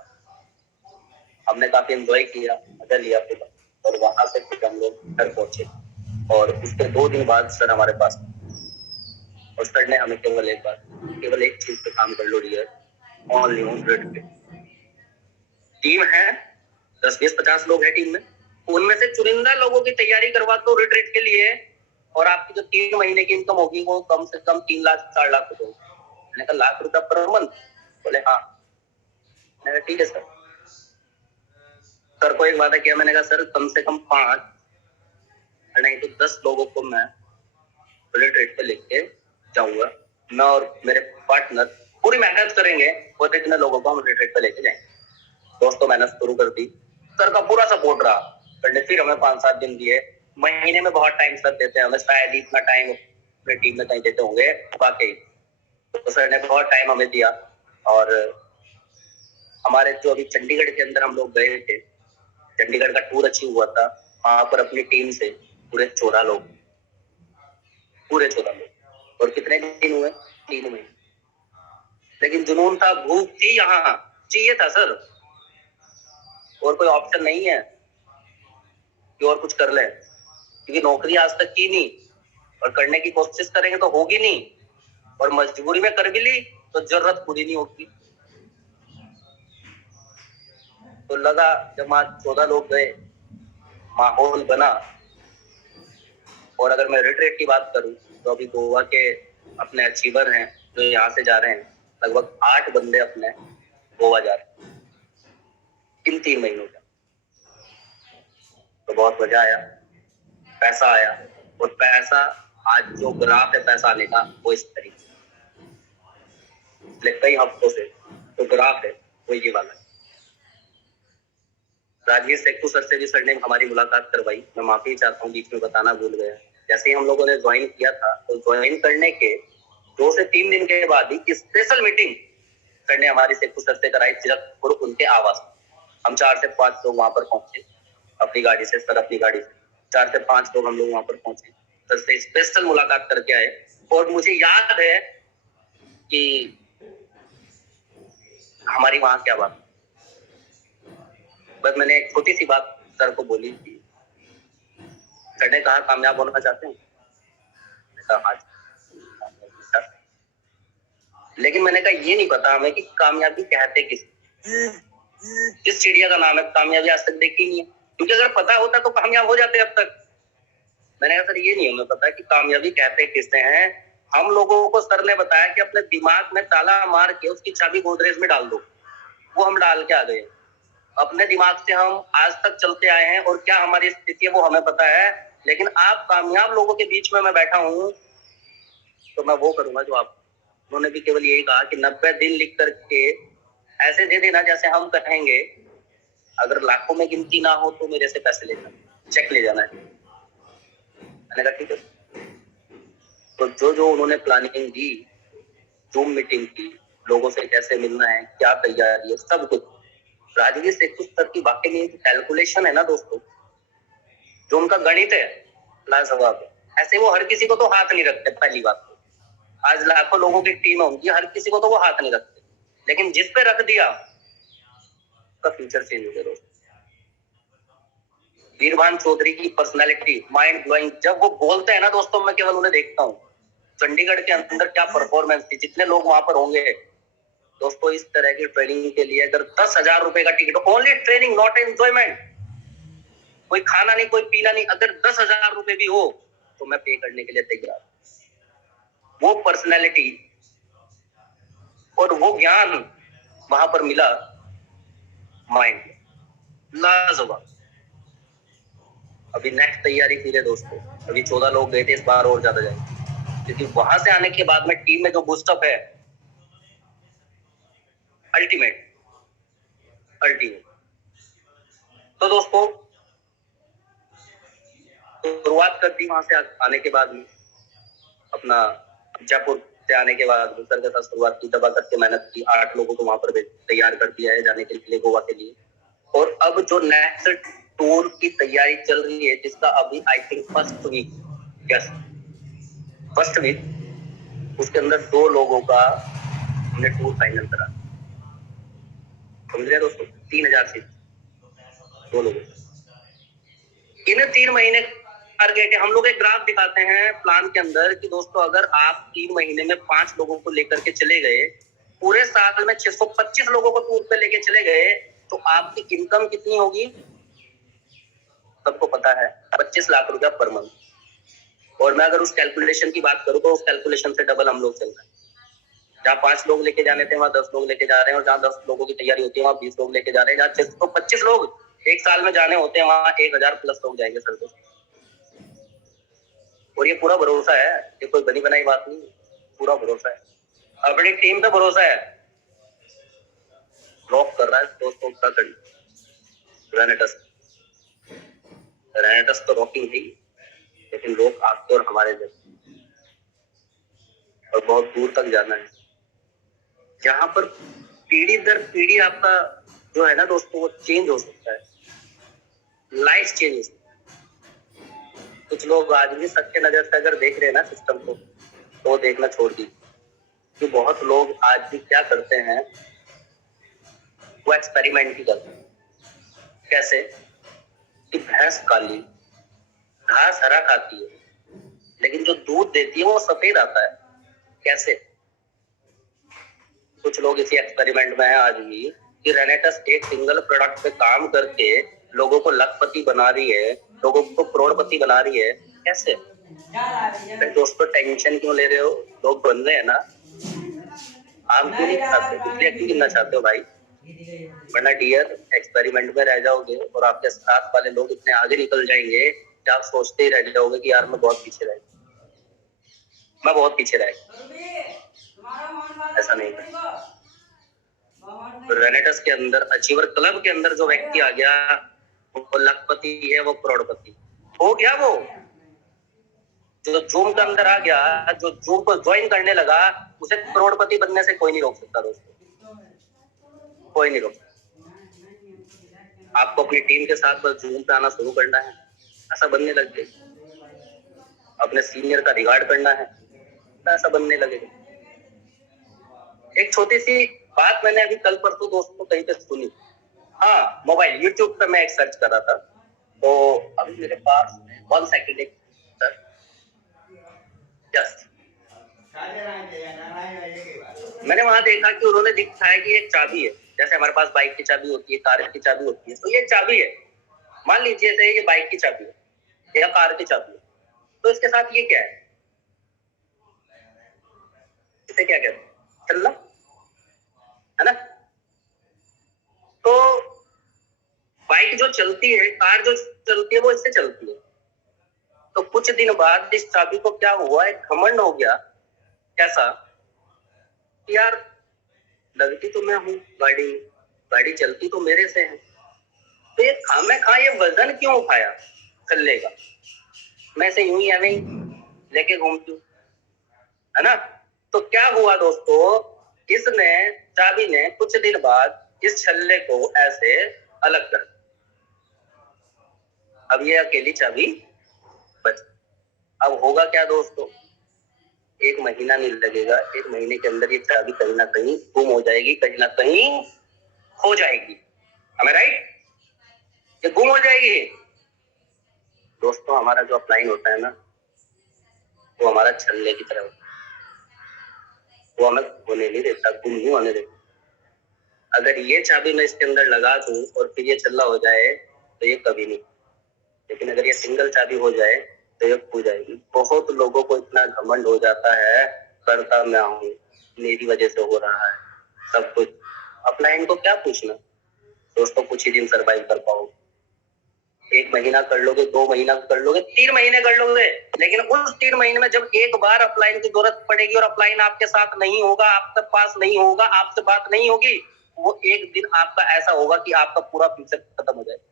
हमने काफी एंजॉय किया, मजा लिया फिर, और वहां से फिर हम लोग घर पहुंचे, और उसके 2 दिन बाद सर हमारे पास, और सर ने हमें केवल एक चीज पे काम कर लो dear, only on retreat. Team है 10-20-50 लोग है टीम में, उनमें से चुनिंदा लोगों की तैयारी करवा दो रिट्रीट के लिए, और आपकी जो 3 महीने की इनकम होगी वो कम से कम 3 लाख 4 लाख रुपए होगी। मैंने कहा लाख रुपया पर मंथ? बोले हाँ। मैंने कहा ठीक है सर। सर को एक वादा किया, मैंने कहा सर कम से कम 5 नहीं तो 10 लोगों को मैं रिट्रीट पे लेके जाऊंगा, मैं और मेरे पार्टनर पूरी मेहनत करेंगे और इतने लोगों को हम रिट्रीट पे लेके जाएंगे। दोस्तों मेहनत शुरू कर दी, सर का पूरा सपोर्ट रहा, सर ने फिर हमें 5-7 दिन दिए। महीने में बहुत टाइम सर देते हैं हमें, शायद इतना टाइम अपनी टीम में कहीं देते होंगे वाकई। तो सर ने बहुत टाइम हमें दिया, और हमारे जो अभी चंडीगढ़ के अंदर हम लोग गए थे, चंडीगढ़ का टूर अचीव हुआ था, वहां पर अपनी टीम से पूरे 14 लोग, और कितने दिन हुए? 3 महीने। लेकिन जुनून था, भूख थी, यहाँ चाहिए था सर, और कोई ऑप्शन नहीं है कि और कुछ कर ले, क्योंकि नौकरी आज तक की नहीं, और करने की कोशिश करेंगे तो होगी नहीं, और मजबूरी में कर भी ली तो जरूरत पूरी नहीं होगी। तो लगा जब वहां 14 लोग गए, माहौल बना। और अगर मैं रिट्रीट की बात करूं तो अभी गोवा के अपने अचीवर हैं जो यहाँ से जा रहे हैं, लगभग 8 बंदे अपने गोवा जा रहे हैं इन 3 महीनों का। तो बहुत मजा आया, पैसा आया, और पैसा आज जो ग्राफ है पैसा आने का वो इस तरीके से कई हफ्तों से जो ग्राफ है वो ये वाला है। राजवीर सेक्टू सर से भी सर ने हमारी मुलाकात करवाई, मैं माफी चाहता हूँ बीच में बताना भूल गया। जैसे ही हम लोगों ने ज्वाइन किया था तो ज्वाइन करने के 2 से 3 दिन के बाद ही स्पेशल मीटिंग सर ने हमारी सेक्टू सर से कराई, तिलकपुर उनके आवास। हम 4 से 5 लोग वहां पर पहुंचे अपनी गाड़ी से, सर अपनी गाड़ी से 4 से 5 लोग हम लोग वहां पर पहुंचे, सर से स्पेशल मुलाकात करके आए। और मुझे याद है कि हमारी वहां क्या बात, बस मैंने एक छोटी सी बात सर को बोली थी। सर ने कहा कामयाब होना चाहते हैं? हाँ सर। लेकिन मैंने कहा ये नहीं पता हमें कि कामयाबी कहते किस चिड़िया का नाम है कामयाबी, आज तक देखी नहीं है। क्योंकि अगर पता होता तो कामयाब हो जाते अब तक। मैंने कहा सर ये नहीं हमें पता कि कामयाबी कहते किससे हैं। हम लोगों को सर ने बताया कि अपने दिमाग में ताला मार के उसकी चाबी गोदरेज में डाल दो। वो हम डाल के आ गए। अपने दिमाग से हम आज तक चलते आए हैं और क्या हमारी स्थिति है वो हमें पता है। लेकिन आप कामयाब लोगों के बीच में मैं बैठा हूं तो मैं वो करूंगा जो आप। उन्होंने भी केवल यही कहा कि 90 दिन लिख करके ऐसे दे देना जैसे हम कहेंगे। अगर लाखों में गिनती ना हो तो मेरे से पैसे लेना, चेक ले जाना है। मैंने कहा ठीक है। तो जो जो उन्होंने प्लानिंग दी, जूम मीटिंग की, लोगों से कैसे मिलना है, क्या तैयारी है, सब कुछ। राजवीर से कुछ तक की वाकई में कैलकुलेशन है ना दोस्तों, जो उनका गणित है लाजवाब है। ऐसे वो हर किसी को तो हाथ नहीं रखते। पहली बात तो आज लाखों लोगों की टीम होगी, हर किसी को तो वो हाथ नहीं रखते, लेकिन जिस पे रख दिया उसका फ्यूचर चेंज हो गया दोस्तों। वीरभान चौधरी की पर्सनालिटी माइंड ब्लोइंग। जब वो बोलते हैं ना दोस्तों, मैं केवल उन्हें देखता हूँ। चंडीगढ़ के अंदर क्या परफॉर्मेंस थी, जितने लोग वहां पर होंगे दोस्तों। इस तरह की ट्रेनिंग के लिए अगर 10,000 रुपए का ticket, only training not enjoyment, कोई खाना नहीं कोई पीना नहीं, अगर 10,000 रुपए भी हो तो मैं पे करने के लिए तैयार। वो पर्सनैलिटी और वो ज्ञान वहां पर मिला, माइंड लाजवाब। अभी नेक्स्ट तैयारी की है दोस्तों। अभी 14 लोग गए थे, इस बार और ज्यादा जाएंगे, क्योंकि वहां से आने के बाद में टीम में जो बूस्टअप है अल्टीमेट अल्टीमेट। तो दोस्तों शुरुआत कर दी वहां से आने के बाद में, अपना जयपुर से आने के बाद सर के साथ शुरुआत की, दबा करके मेहनत की, 8 लोगों को वहां पर तैयार कर दिया है जाने के लिए गोवा के लिए। और अब जो नेक्स्ट टूर की तैयारी चल रही है, जिसका अभी I think first week, yes first week, उसके अंदर 2 लोगों का हमने टूर फाइनल करा। समझ रहे दोस्तों, 3,000 सीट 2 लोगों। इन 3 महीने टारगेट है। हम लोग एक ग्राफ दिखाते हैं प्लान के अंदर कि दोस्तों अगर आप 3 महीने में 5 लोगों को लेकर के चले गए, पूरे साल में 625 लोगों को टूर पे लेके चले गए, तो आपकी इनकम कितनी होगी सबको पता है, 25 लाख रुपया पर मंथ। और मैं अगर उस कैलकुलेशन की बात करूं तो उस कैलकुलेशन से डबल हम लोग चल रहे हैं। जहाँ 5 लोग लेके जाने थे वहां 10 लोग लेके जा रहे हैं, और जहाँ 10 लोगों की तैयारी होती है वहां 20 लोग लेके जा रहे हैं। जहाँ 625 लोग एक साल में जाने होते हैं वहां 1,000 प्लस लोग जाएंगे सर दोस्तों। और ये पूरा भरोसा है, ये कोई बनी बनाई बात नहीं, पूरा भरोसा है, अपनी टीम पे भरोसा है। रॉक कर रहा है दोस्तों उत्तराखंड, रेनेटस। रेनेटस तो रॉकिंग है, लेकिन लोग आपके और हमारे जैसे, और बहुत दूर तक जाना है, जहां पर पीढ़ी दर पीढ़ी आपका जो है ना दोस्तों वो चेंज हो सकता है, लाइफ चेंज हो सकता है। कुछ लोग आज भी सच्चे नजर से अगर देख रहे हैं ना सिस्टम को, तो वो देखना छोड़ दीजिए। कि बहुत लोग आज भी क्या करते हैं, वो एक्सपेरिमेंट ही करते हैं। कैसे कि भैंस काली घास हरा खाती है, लेकिन जो दूध देती है वो सफेद आता है। कैसे? कुछ लोग इसी एक्सपेरिमेंट में है आज भी कि रेनेटस एक सिंगल प्रोडक्ट पे काम करके लोगों को लखपति बना रही है, लोगों को करोड़पति बना रही है। कैसे? दोस्तों टेंशन क्यों ले रहे हो, लोग बन रहे हैं ना। आप क्यों नहीं चाहते, इसलिए क्यों गिनना चाहते हो भाई, वरना डियर एक्सपेरिमेंट में रह जाओगे और आपके साथ वाले लोग इतने आगे निकल जाएंगे कि आप सोचते ही रह जाओगे कि यार मैं बहुत पीछे रह गया, मैं बहुत पीछे रह गया। ऐसा नहीं है। रेनेटस के अंदर, अचीवर क्लब के अंदर जो व्यक्ति आ गया वो लखपति है, वो करोड़पति हो गया। वो जो जूम के अंदर आ गया, जो जूम को ज्वाइन करने लगा, उसे करोड़पति बनने से कोई नहीं रोक सकता दोस्तों, कोई नहीं रोक सकता। आपको अपनी टीम के साथ बस जूम पे आना शुरू करना है, ऐसा बनने लग गए। अपने सीनियर का रिगार्ड करना है, ऐसा बनने लगेगा। एक छोटी सी बात मैंने अभी कल परसों दोस्तों कहीं पे सुनी। हाँ, मोबाइल यूट्यूब पे मैं एक सर्च कर रहा था, तो अभी मेरे पास 1 सेकंड एक सर, यस मैंने वहां देखा कि उन्होंने दिखाया कि एक चाबी है, जैसे हमारे पास बाइक की चाबी होती है, कार की चाबी होती है, तो ये चाबी है। मान लीजिए से ये बाइक की चाबी है या कार की चाबी है, तो इसके साथ ये क्या है, इसे क्या कहते हैं, चलना, है ना। तो बाइक जो चलती है, कार जो चलती है, वो इससे चलती है। तो कुछ दिन बाद इस चाबी को क्या हुआ, एक घमंड हो गया। कैसा कि यार लगती तो मैं हूँ गाड़ी, गाड़ी चलती तो मेरे से है, तो ये खामे खा ये वजन क्यों उठाया चलने का, मैं से यूं ही है नहीं लेके घूमती हूँ, है ना। तो क्या हुआ दोस्तों, इसने चाबी ने कुछ दिन बाद इस छल्ले को ऐसे अलग कर दिया। अब ये अकेली चाबी बच। अब होगा क्या दोस्तों, 1 महीना नहीं लगेगा, 1 महीने के अंदर ये चाबी कहीं ना कहीं गुम हो जाएगी, कहीं ना कहीं खो जाएगी, हमें राइट, ये गुम हो जाएगी। दोस्तों हमारा जो अपलाइन होता है ना, वो हमारा छल्ले की तरह होता है, वो हमें होने नहीं देता, गुम नहीं होने देता। अगर ये चाबी मैं इसके अंदर लगा दूं और फिर ये छल्ला हो जाए तो ये कभी नहीं, लेकिन अगर ये सिंगल चाबी हो जाए तो ये खो जाएगी। बहुत लोगों को इतना घमंड हो जाता है, करता मैं हूँ, मेरी वजह से हो रहा है सब कुछ। अपलाइन को क्या पूछना दोस्तों, कुछ ही दिन सर्वाइव कर पाओगे, 1 महीना कर लोगे, 2 महीना कर लोगे, 3 महीने कर लोगे, लेकिन उस 3 महीने में जब एक बार अपलाइन की जरूरत पड़ेगी और अपलाइन आपके साथ नहीं होगा, आपके पास नहीं होगा, आपसे बात नहीं होगी, वो एक दिन आपका ऐसा होगा कि आपका पूरा फ्यूचर खत्म हो जाएगा।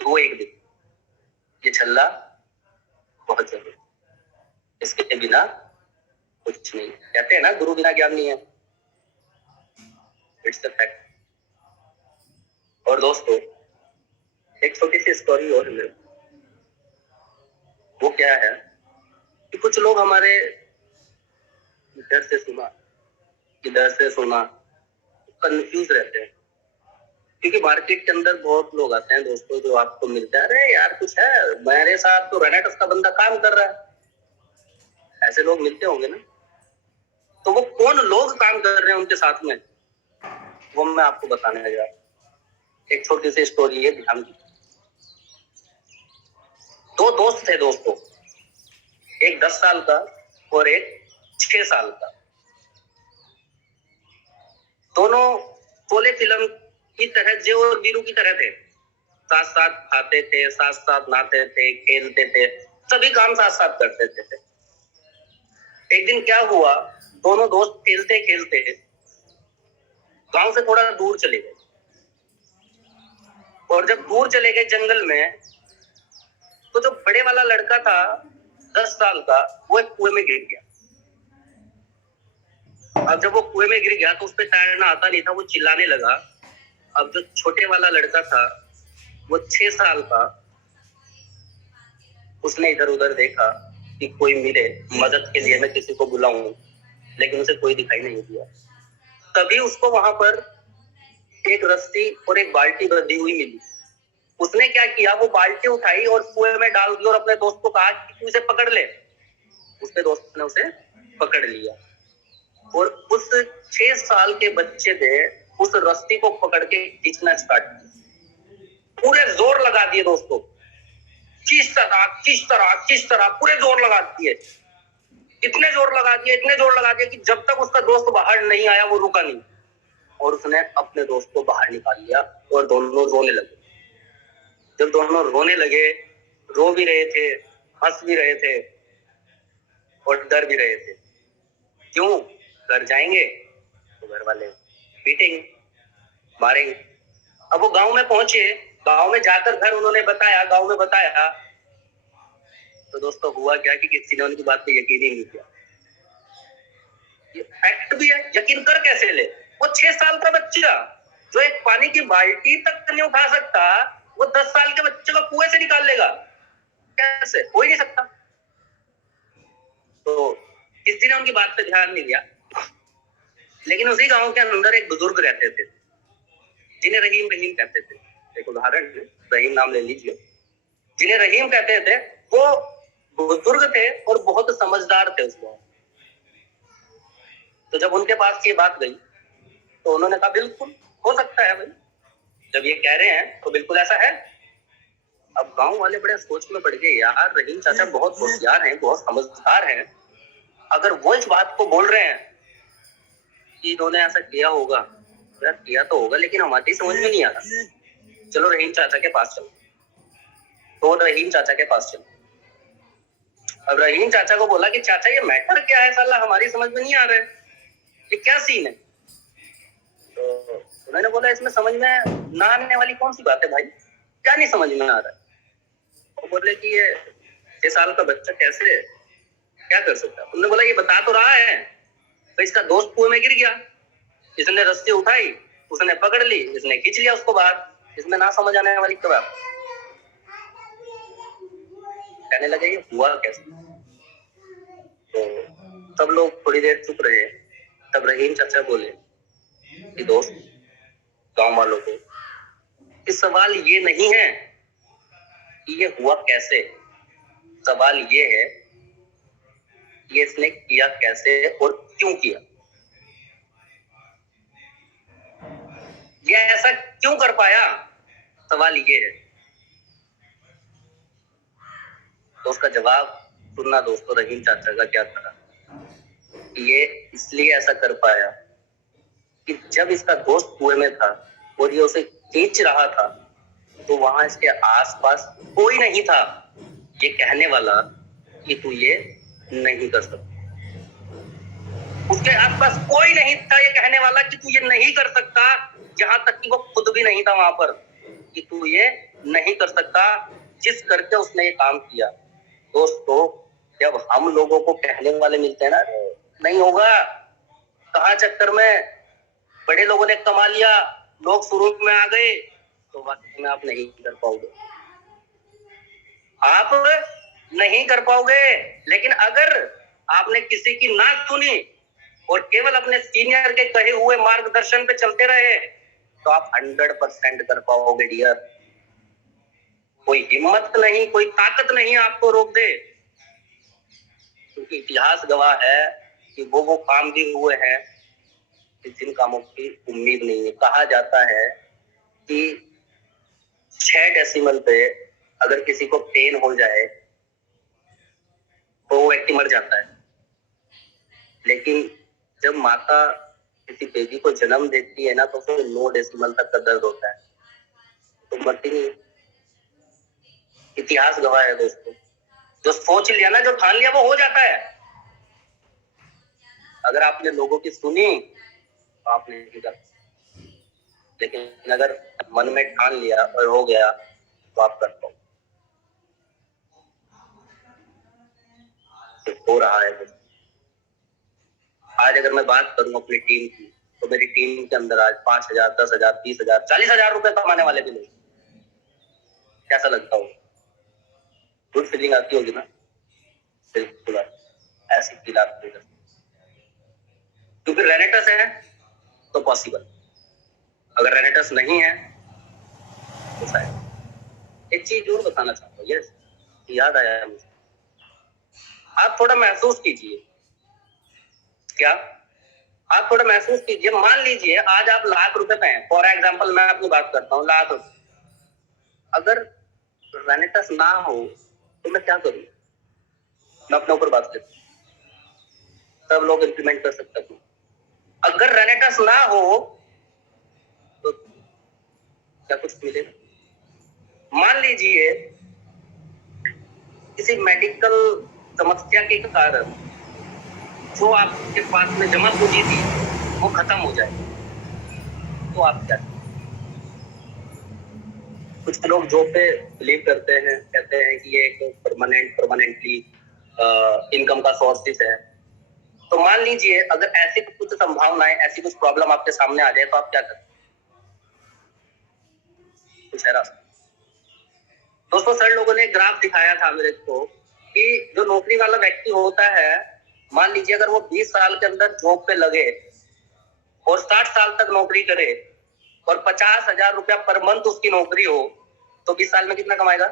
वो एक दिन, ये छल्ला बहुत जरूरी, इसके बिना कुछ नहीं। कहते हैं ना गुरु बिना ज्ञान नहीं है, इट्स द फैक्ट। और दोस्तों एक छोटी सी स्टोरी और है, वो क्या है कि कुछ लोग हमारे इधर से सुना कंफ्यूज रहते हैं, क्योंकि मार्केट के अंदर बहुत लोग आते हैं दोस्तों जो आपको मिलते हैं, अरे यार कुछ है, मेरे साथ तो रेनेटस का बंदा काम कर रहा है, ऐसे लोग मिलते होंगे ना। तो वो कौन लोग काम कर रहे हैं उनके साथ में, वो मैं आपको बताने जा रहा हूं। एक छोटी सी स्टोरी है, ध्यान दीजिए। 2 दोस्त थे दोस्तों, एक 10 साल का और एक 6 साल का। दोनों शोले फिल्म की तरह, जो और वीरू की तरह थे, साथ साथ खाते थे, साथ साथ नहाते थे, खेलते थे, सभी काम साथ साथ करते थे। एक दिन क्या हुआ, दोनों दोस्त खेलते खेलते गांव से थोड़ा दूर चले गए, और जब दूर चले गए जंगल में, तो जो बड़े वाला लड़का था 10 साल का, वो एक कुएं में गिर गया। अब जब वो कुएं में गिर गया तो उस पर तैरना आता नहीं था, वो चिल्लाने लगा। अब जो छोटे वाला लड़का था, वो 6 साल का, उसने इधर उधर देखा कि कोई मिले मदद के लिए, मैं किसी को बुलाऊं, लेकिन उसे कोई दिखाई नहीं दिया। तभी उसको वहां पर एक रस्सी और एक बाल्टी बंधी हुई मिली। उसने क्या किया, वो बाल्टी उठाई और कुएं में डाल दी और अपने दोस्त को कहा कि तू उसे पकड़ ले। उसके दोस्त ने उसे पकड़ लिया और उस 6 साल के बच्चे ने उस रस्सी को पकड़ के खींचना स्टार्ट किया। पूरे जोर लगा दिए दोस्तों, किस तरह पूरे जोर लगा दिए, इतने जोर लगा दिए कि जब तक उसका दोस्त बाहर नहीं आया वो रुका नहीं, और उसने अपने दोस्त को बाहर निकाल लिया और दोनों रोने लगे। जब दोनों रोने लगे, रो भी रहे थे, हंस भी रहे थे और डर भी रहे थे। क्यों? घर जाएंगे तो घर वाले पीटेंगे, मारेंगे। अब वो गांव में पहुंचे, गांव में जाकर गांव में बताया, तो दोस्तों हुआ क्या कि किसी ने उनकी बात पे यकीन ही नहीं किया। ये फैक्ट भी है, यकीन कर कैसे ले। वो 6 साल का बच्चा जो एक पानी की बाल्टी तक नहीं उठा सकता, वो 10 साल के बच्चे को कुएं से निकाल लेगा कैसे? हो ही नहीं सकता। तो किसी ने उनकी बात पे ध्यान नहीं दिया। लेकिन उसी गांव के अंदर एक बुजुर्ग रहते थे, जिन्हें रहीम कहते थे। एक उदाहरण है, रहीम नाम ले लीजिए। जिन्हें रहीम कहते थे, वो बुजुर्ग थे और बहुत समझदार थे उस गांव। तो जब उनके पास ये बात गई तो उन्होंने कहा बिल्कुल हो सकता है भाई, जब ये कह रहे हैं तो बिल्कुल ऐसा है। अब गांव वाले बड़े सोच में पड़ गए, यार रहीम चाचा बहुत होशियार हैं, बहुत समझदार हैं, अगर वो इस बात को बोल रहे हैं कि इन्होंने ऐसा किया होगा, यार किया तो होगा लेकिन हमारी समझ में नहीं आ रहा, चलो रहीम चाचा के पास चलो। तो रहीम चाचा के पास चलो। अब रहीम चाचा को बोला कि चाचा ये मैटर क्या है, साला हमारी समझ में नहीं आ रहा है, ये क्या सीन है। तो उन्होंने बोला इसमें समझ में ना आने वाली कौन सी बात है भाई, क्या नहीं समझ में आ रहा है। वो बोले कि ये 6 साल का बच्चा कैसे क्या कर सकता है। उन्होंने बोला ये बता तो रहा है, तो इसका दोस्त कुएं में गिर गया, इसने रस्सी उठाई, उसने पकड़ ली, इसने खींच लिया उसको बाहर, इसमें ना समझ आने वाली क्या बात। कहने लगे ये हुआ कैसे। तो सब लोग थोड़ी देर चुप रहे, तब रहीम चाचा बोले कि दोस्त गांव वालों को कि सवाल ये नहीं है कि ये हुआ कैसे, सवाल ये है कि इसने किया कैसे और क्यों किया, ये ऐसा क्यों कर पाया, सवाल ये है। तो उसका जवाब सुनना दोस्तों, रहीम चाचा का क्या था कि ये इसलिए ऐसा कर पाया कि जब इसका दोस्त कुएं में था और ये उसे खींच रहा था तो वहां इसके आसपास कोई नहीं था ये कहने वाला कि तू ये नहीं कर सकता। उसके आसपास कोई नहीं था ये कहने वाला कि तू ये नहीं कर सकता, जहां तक कि वो खुद भी नहीं था वहां पर कि तू ये नहीं कर सकता, जिस करके उसने ये काम किया। दोस्तों जब हम लोगों को कहने वाले मिलते हैं ना, नहीं होगा, कहाँ चक्कर में बड़े लोगों ने कमा लिया, लोग शुरू में आ गए, तो वाकई में आप नहीं कर पाओगे, आप नहीं कर पाओगे। लेकिन अगर आपने किसी की ना सुनी और केवल अपने सीनियर के कहे हुए मार्गदर्शन पे चलते रहे तो आप 100% कर पाओगे डियर। कोई हिम्मत नहीं, कोई ताकत नहीं आपको रोक दे, क्योंकि इतिहास गवाह है कि वो काम भी हुए हैं जिन कामों की उम्मीद नहीं है। कहा जाता है कि 6 डेसिमल पे अगर किसी को पेन हो जाए तो वो व्यक्ति मर जाता है, लेकिन जब माता किसी बेबी को जन्म देती है ना तो फिर 9 डेसिमल तक का दर्द होता है, तो मरती नहीं। इतिहास गवाह है दोस्तों, जो सोच लिया ना, जो ठान लिया वो हो जाता है। अगर आपने लोगों की सुनी तो आपने नहीं कर, लेकिन अगर मन में ठान लिया और हो गया तो आप कर पाओ। हो रहा है दोस्तों। आज अगर मैं बात करूं अपनी टीम की तो मेरी टीम के अंदर आज 5,000, 10,000, 30,000, 40,000 रुपए कमाने वाले भी लोग। कैसा लगता हो, गुड फीलिंग आती होगी ना। बिल्कुल ऐसी फील आती है, क्योंकि रेनेटस है तो पॉसिबल, अगर रेनेटस नहीं है तो शायद। एक चीज जरूर बताना चाहता हूँ, यस याद आया है मुझे, आप थोड़ा महसूस कीजिए, क्या आप थोड़ा महसूस कीजिए, मान लीजिए आज आप लाख रुपए पे हैं, फॉर एग्जाम्पल मैं अपनी बात करता हूँ, लाख रुपए, अगर रेनेटस ना हो तो मैं क्या करूँ, मैं अपने ऊपर बात करता हूँ, सब लोग इंप्लीमेंट कर सकते हैं। अगर रेनेटस ना हो तो क्या कुछ मिलेगा। मान लीजिए किसी मेडिकल समस्या के कारण जो आपके पास में जमा पूंजी थी वो खत्म हो जाए तो आप क्या करें? कुछ लोग जो पे बिलीव करते हैं, कहते हैं कि ये एक परमानेंटली इनकम का सोर्सेस है। तो मान लीजिए अगर ऐसी कुछ संभावनाएं, ऐसी कुछ प्रॉब्लम आपके सामने आ जाए तो आप क्या करें, कुछ है रास्ता। दोस्तों सर लोगों ने ग्राफ दिखाया था मेरे को कि जो नौकरी वाला व्यक्ति होता है, मान लीजिए अगर वो 20 साल के अंदर जॉब पे लगे और 60 साल तक नौकरी करे और 50,000 रुपया पर मंथ उसकी नौकरी हो तो 20 साल में कितना कमाएगा।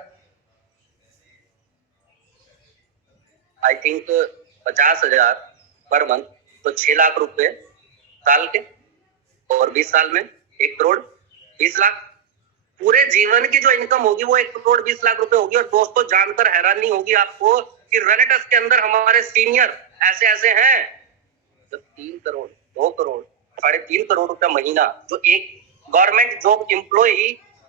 आई थिंक 50,000 पर मंथ तो 6 लाख रुपए साल के, और 20 साल में 1 करोड़ 20 लाख। पूरे जीवन की जो इनकम होगी वो 1 करोड़ 20 लाख रुपए होगी। और दोस्तों जानकर हैरानी होगी आपको कि रेनेटस के अंदर हमारे सीनियर ऐसे ऐसे हैं जो 3 करोड़ 2 करोड़ 3.5 करोड़ रुपए महीना, जो एक गवर्नमेंट जॉब एम्प्लॉय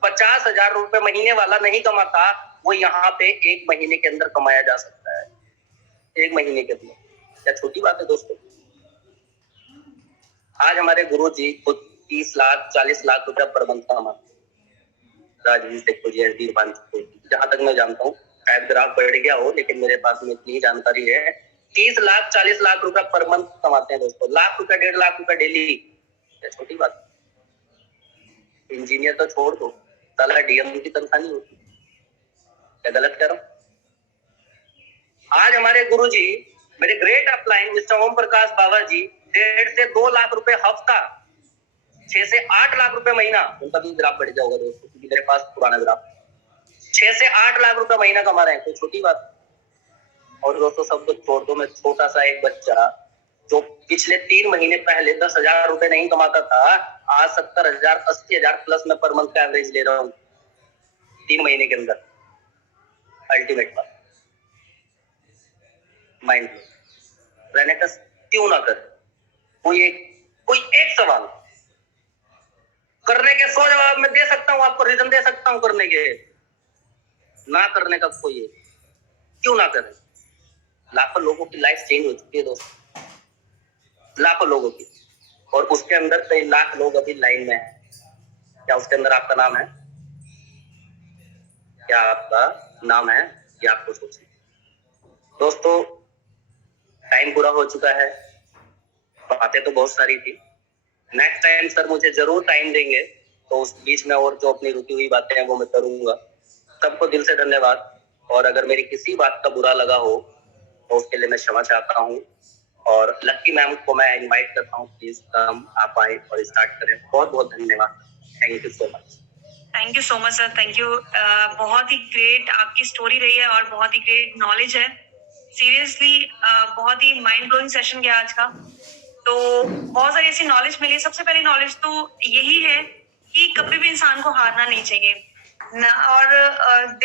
50,000 रुपए महीने वाला नहीं कमाता, वो यहाँ पे 1 महीने के अंदर कमाया जा सकता है। 1 महीने के अंदर, क्या छोटी बात है दोस्तों? आज हमारे गुरु जी खुद 30 लाख 40 लाख रुपया पर मंथ कमाते, राजवीर सेठ जी, वीरभान चौधरी, जहां तक मैं जानता हूँ, शायद ग्राफ बढ़ गया हो, लेकिन मेरे पास में इतनी जानकारी है, 30 लाख 40 लाख रुपया पर मंथ कमाते हैं दोस्तों। लाख रुपया 1.5 लाख रुपया डेली, क्या छोटी बात? इंजीनियर तो छोड़ दो, साला डीएम की तनख्वाह नहीं होती, क्या गलत कह रहा हूँ? आज हमारे गुरु जी, मेरे great upline mister Om Prakash बाबा जी, 1.5 से 2 लाख रुपए हफ्ता, 6 से 8 लाख रुपए महीना, उनका भी ग्राफ बढ़ जाएगा दोस्तों, क्योंकि मेरे पास पुराना ग्राफ, 6 से 8 लाख रुपए महीना कमा रहे हैं, कोई छोटी बात? और दोस्तों सब कुछ छोड़ दो, मैं छोटा सा एक बच्चा जो पिछले 3 महीने पहले 10,000 रुपए नहीं कमाता था, आज 70,000 80,000 प्लस में पर मंथ का एवरेज ले रहा हूँ 3 महीने के अंदर। अल्टीमेट बात, माइंड रेनेटस क्यों ना कर? कोई एक सवाल करने के 100 जवाब मैं दे सकता हूं, आपको रीजन दे सकता हूं करने के, ना करने का कोई है, क्यों ना करें? लाखों लोगों की लाइफ चेंज हो चुकी है दोस्तों, लाखों लोगों की, और उसके अंदर कई लाख लोग अभी लाइन में हैं। क्या उसके अंदर आपका नाम है? क्या आपका नाम है? ये आपको सोचिए दोस्तों। टाइम पूरा हो चुका है, बातें तो बहुत सारी थी, नेक्स्ट टाइम सर मुझे जरूर टाइम देंगे तो उस बीच में और जो अपनी रुकी हुई बातें हैं वो मैं करूंगा। सबको दिल से धन्यवाद, और अगर मेरी किसी बात का बुरा लगा हो तो उसके लिए मैं क्षमा चाहता हूँ। और लक्की मैम को मैं इनवाइट करता हूँ, प्लीज कम आप आए और स्टार्ट करें। बहुत बहुत धन्यवाद, thank you so much. Thank you so much sir, thank you. बहुत ही ग्रेट आपकी स्टोरी रही है और बहुत ही ग्रेट नॉलेज है। सीरियसली बहुत ही माइंड ब्लोइंग सेशन गया आज का। तो बहुत सारी ऐसी नॉलेज मिली। सबसे पहली नॉलेज तो यही है कि कभी भी इंसान को हारना नहीं चाहिए ना, और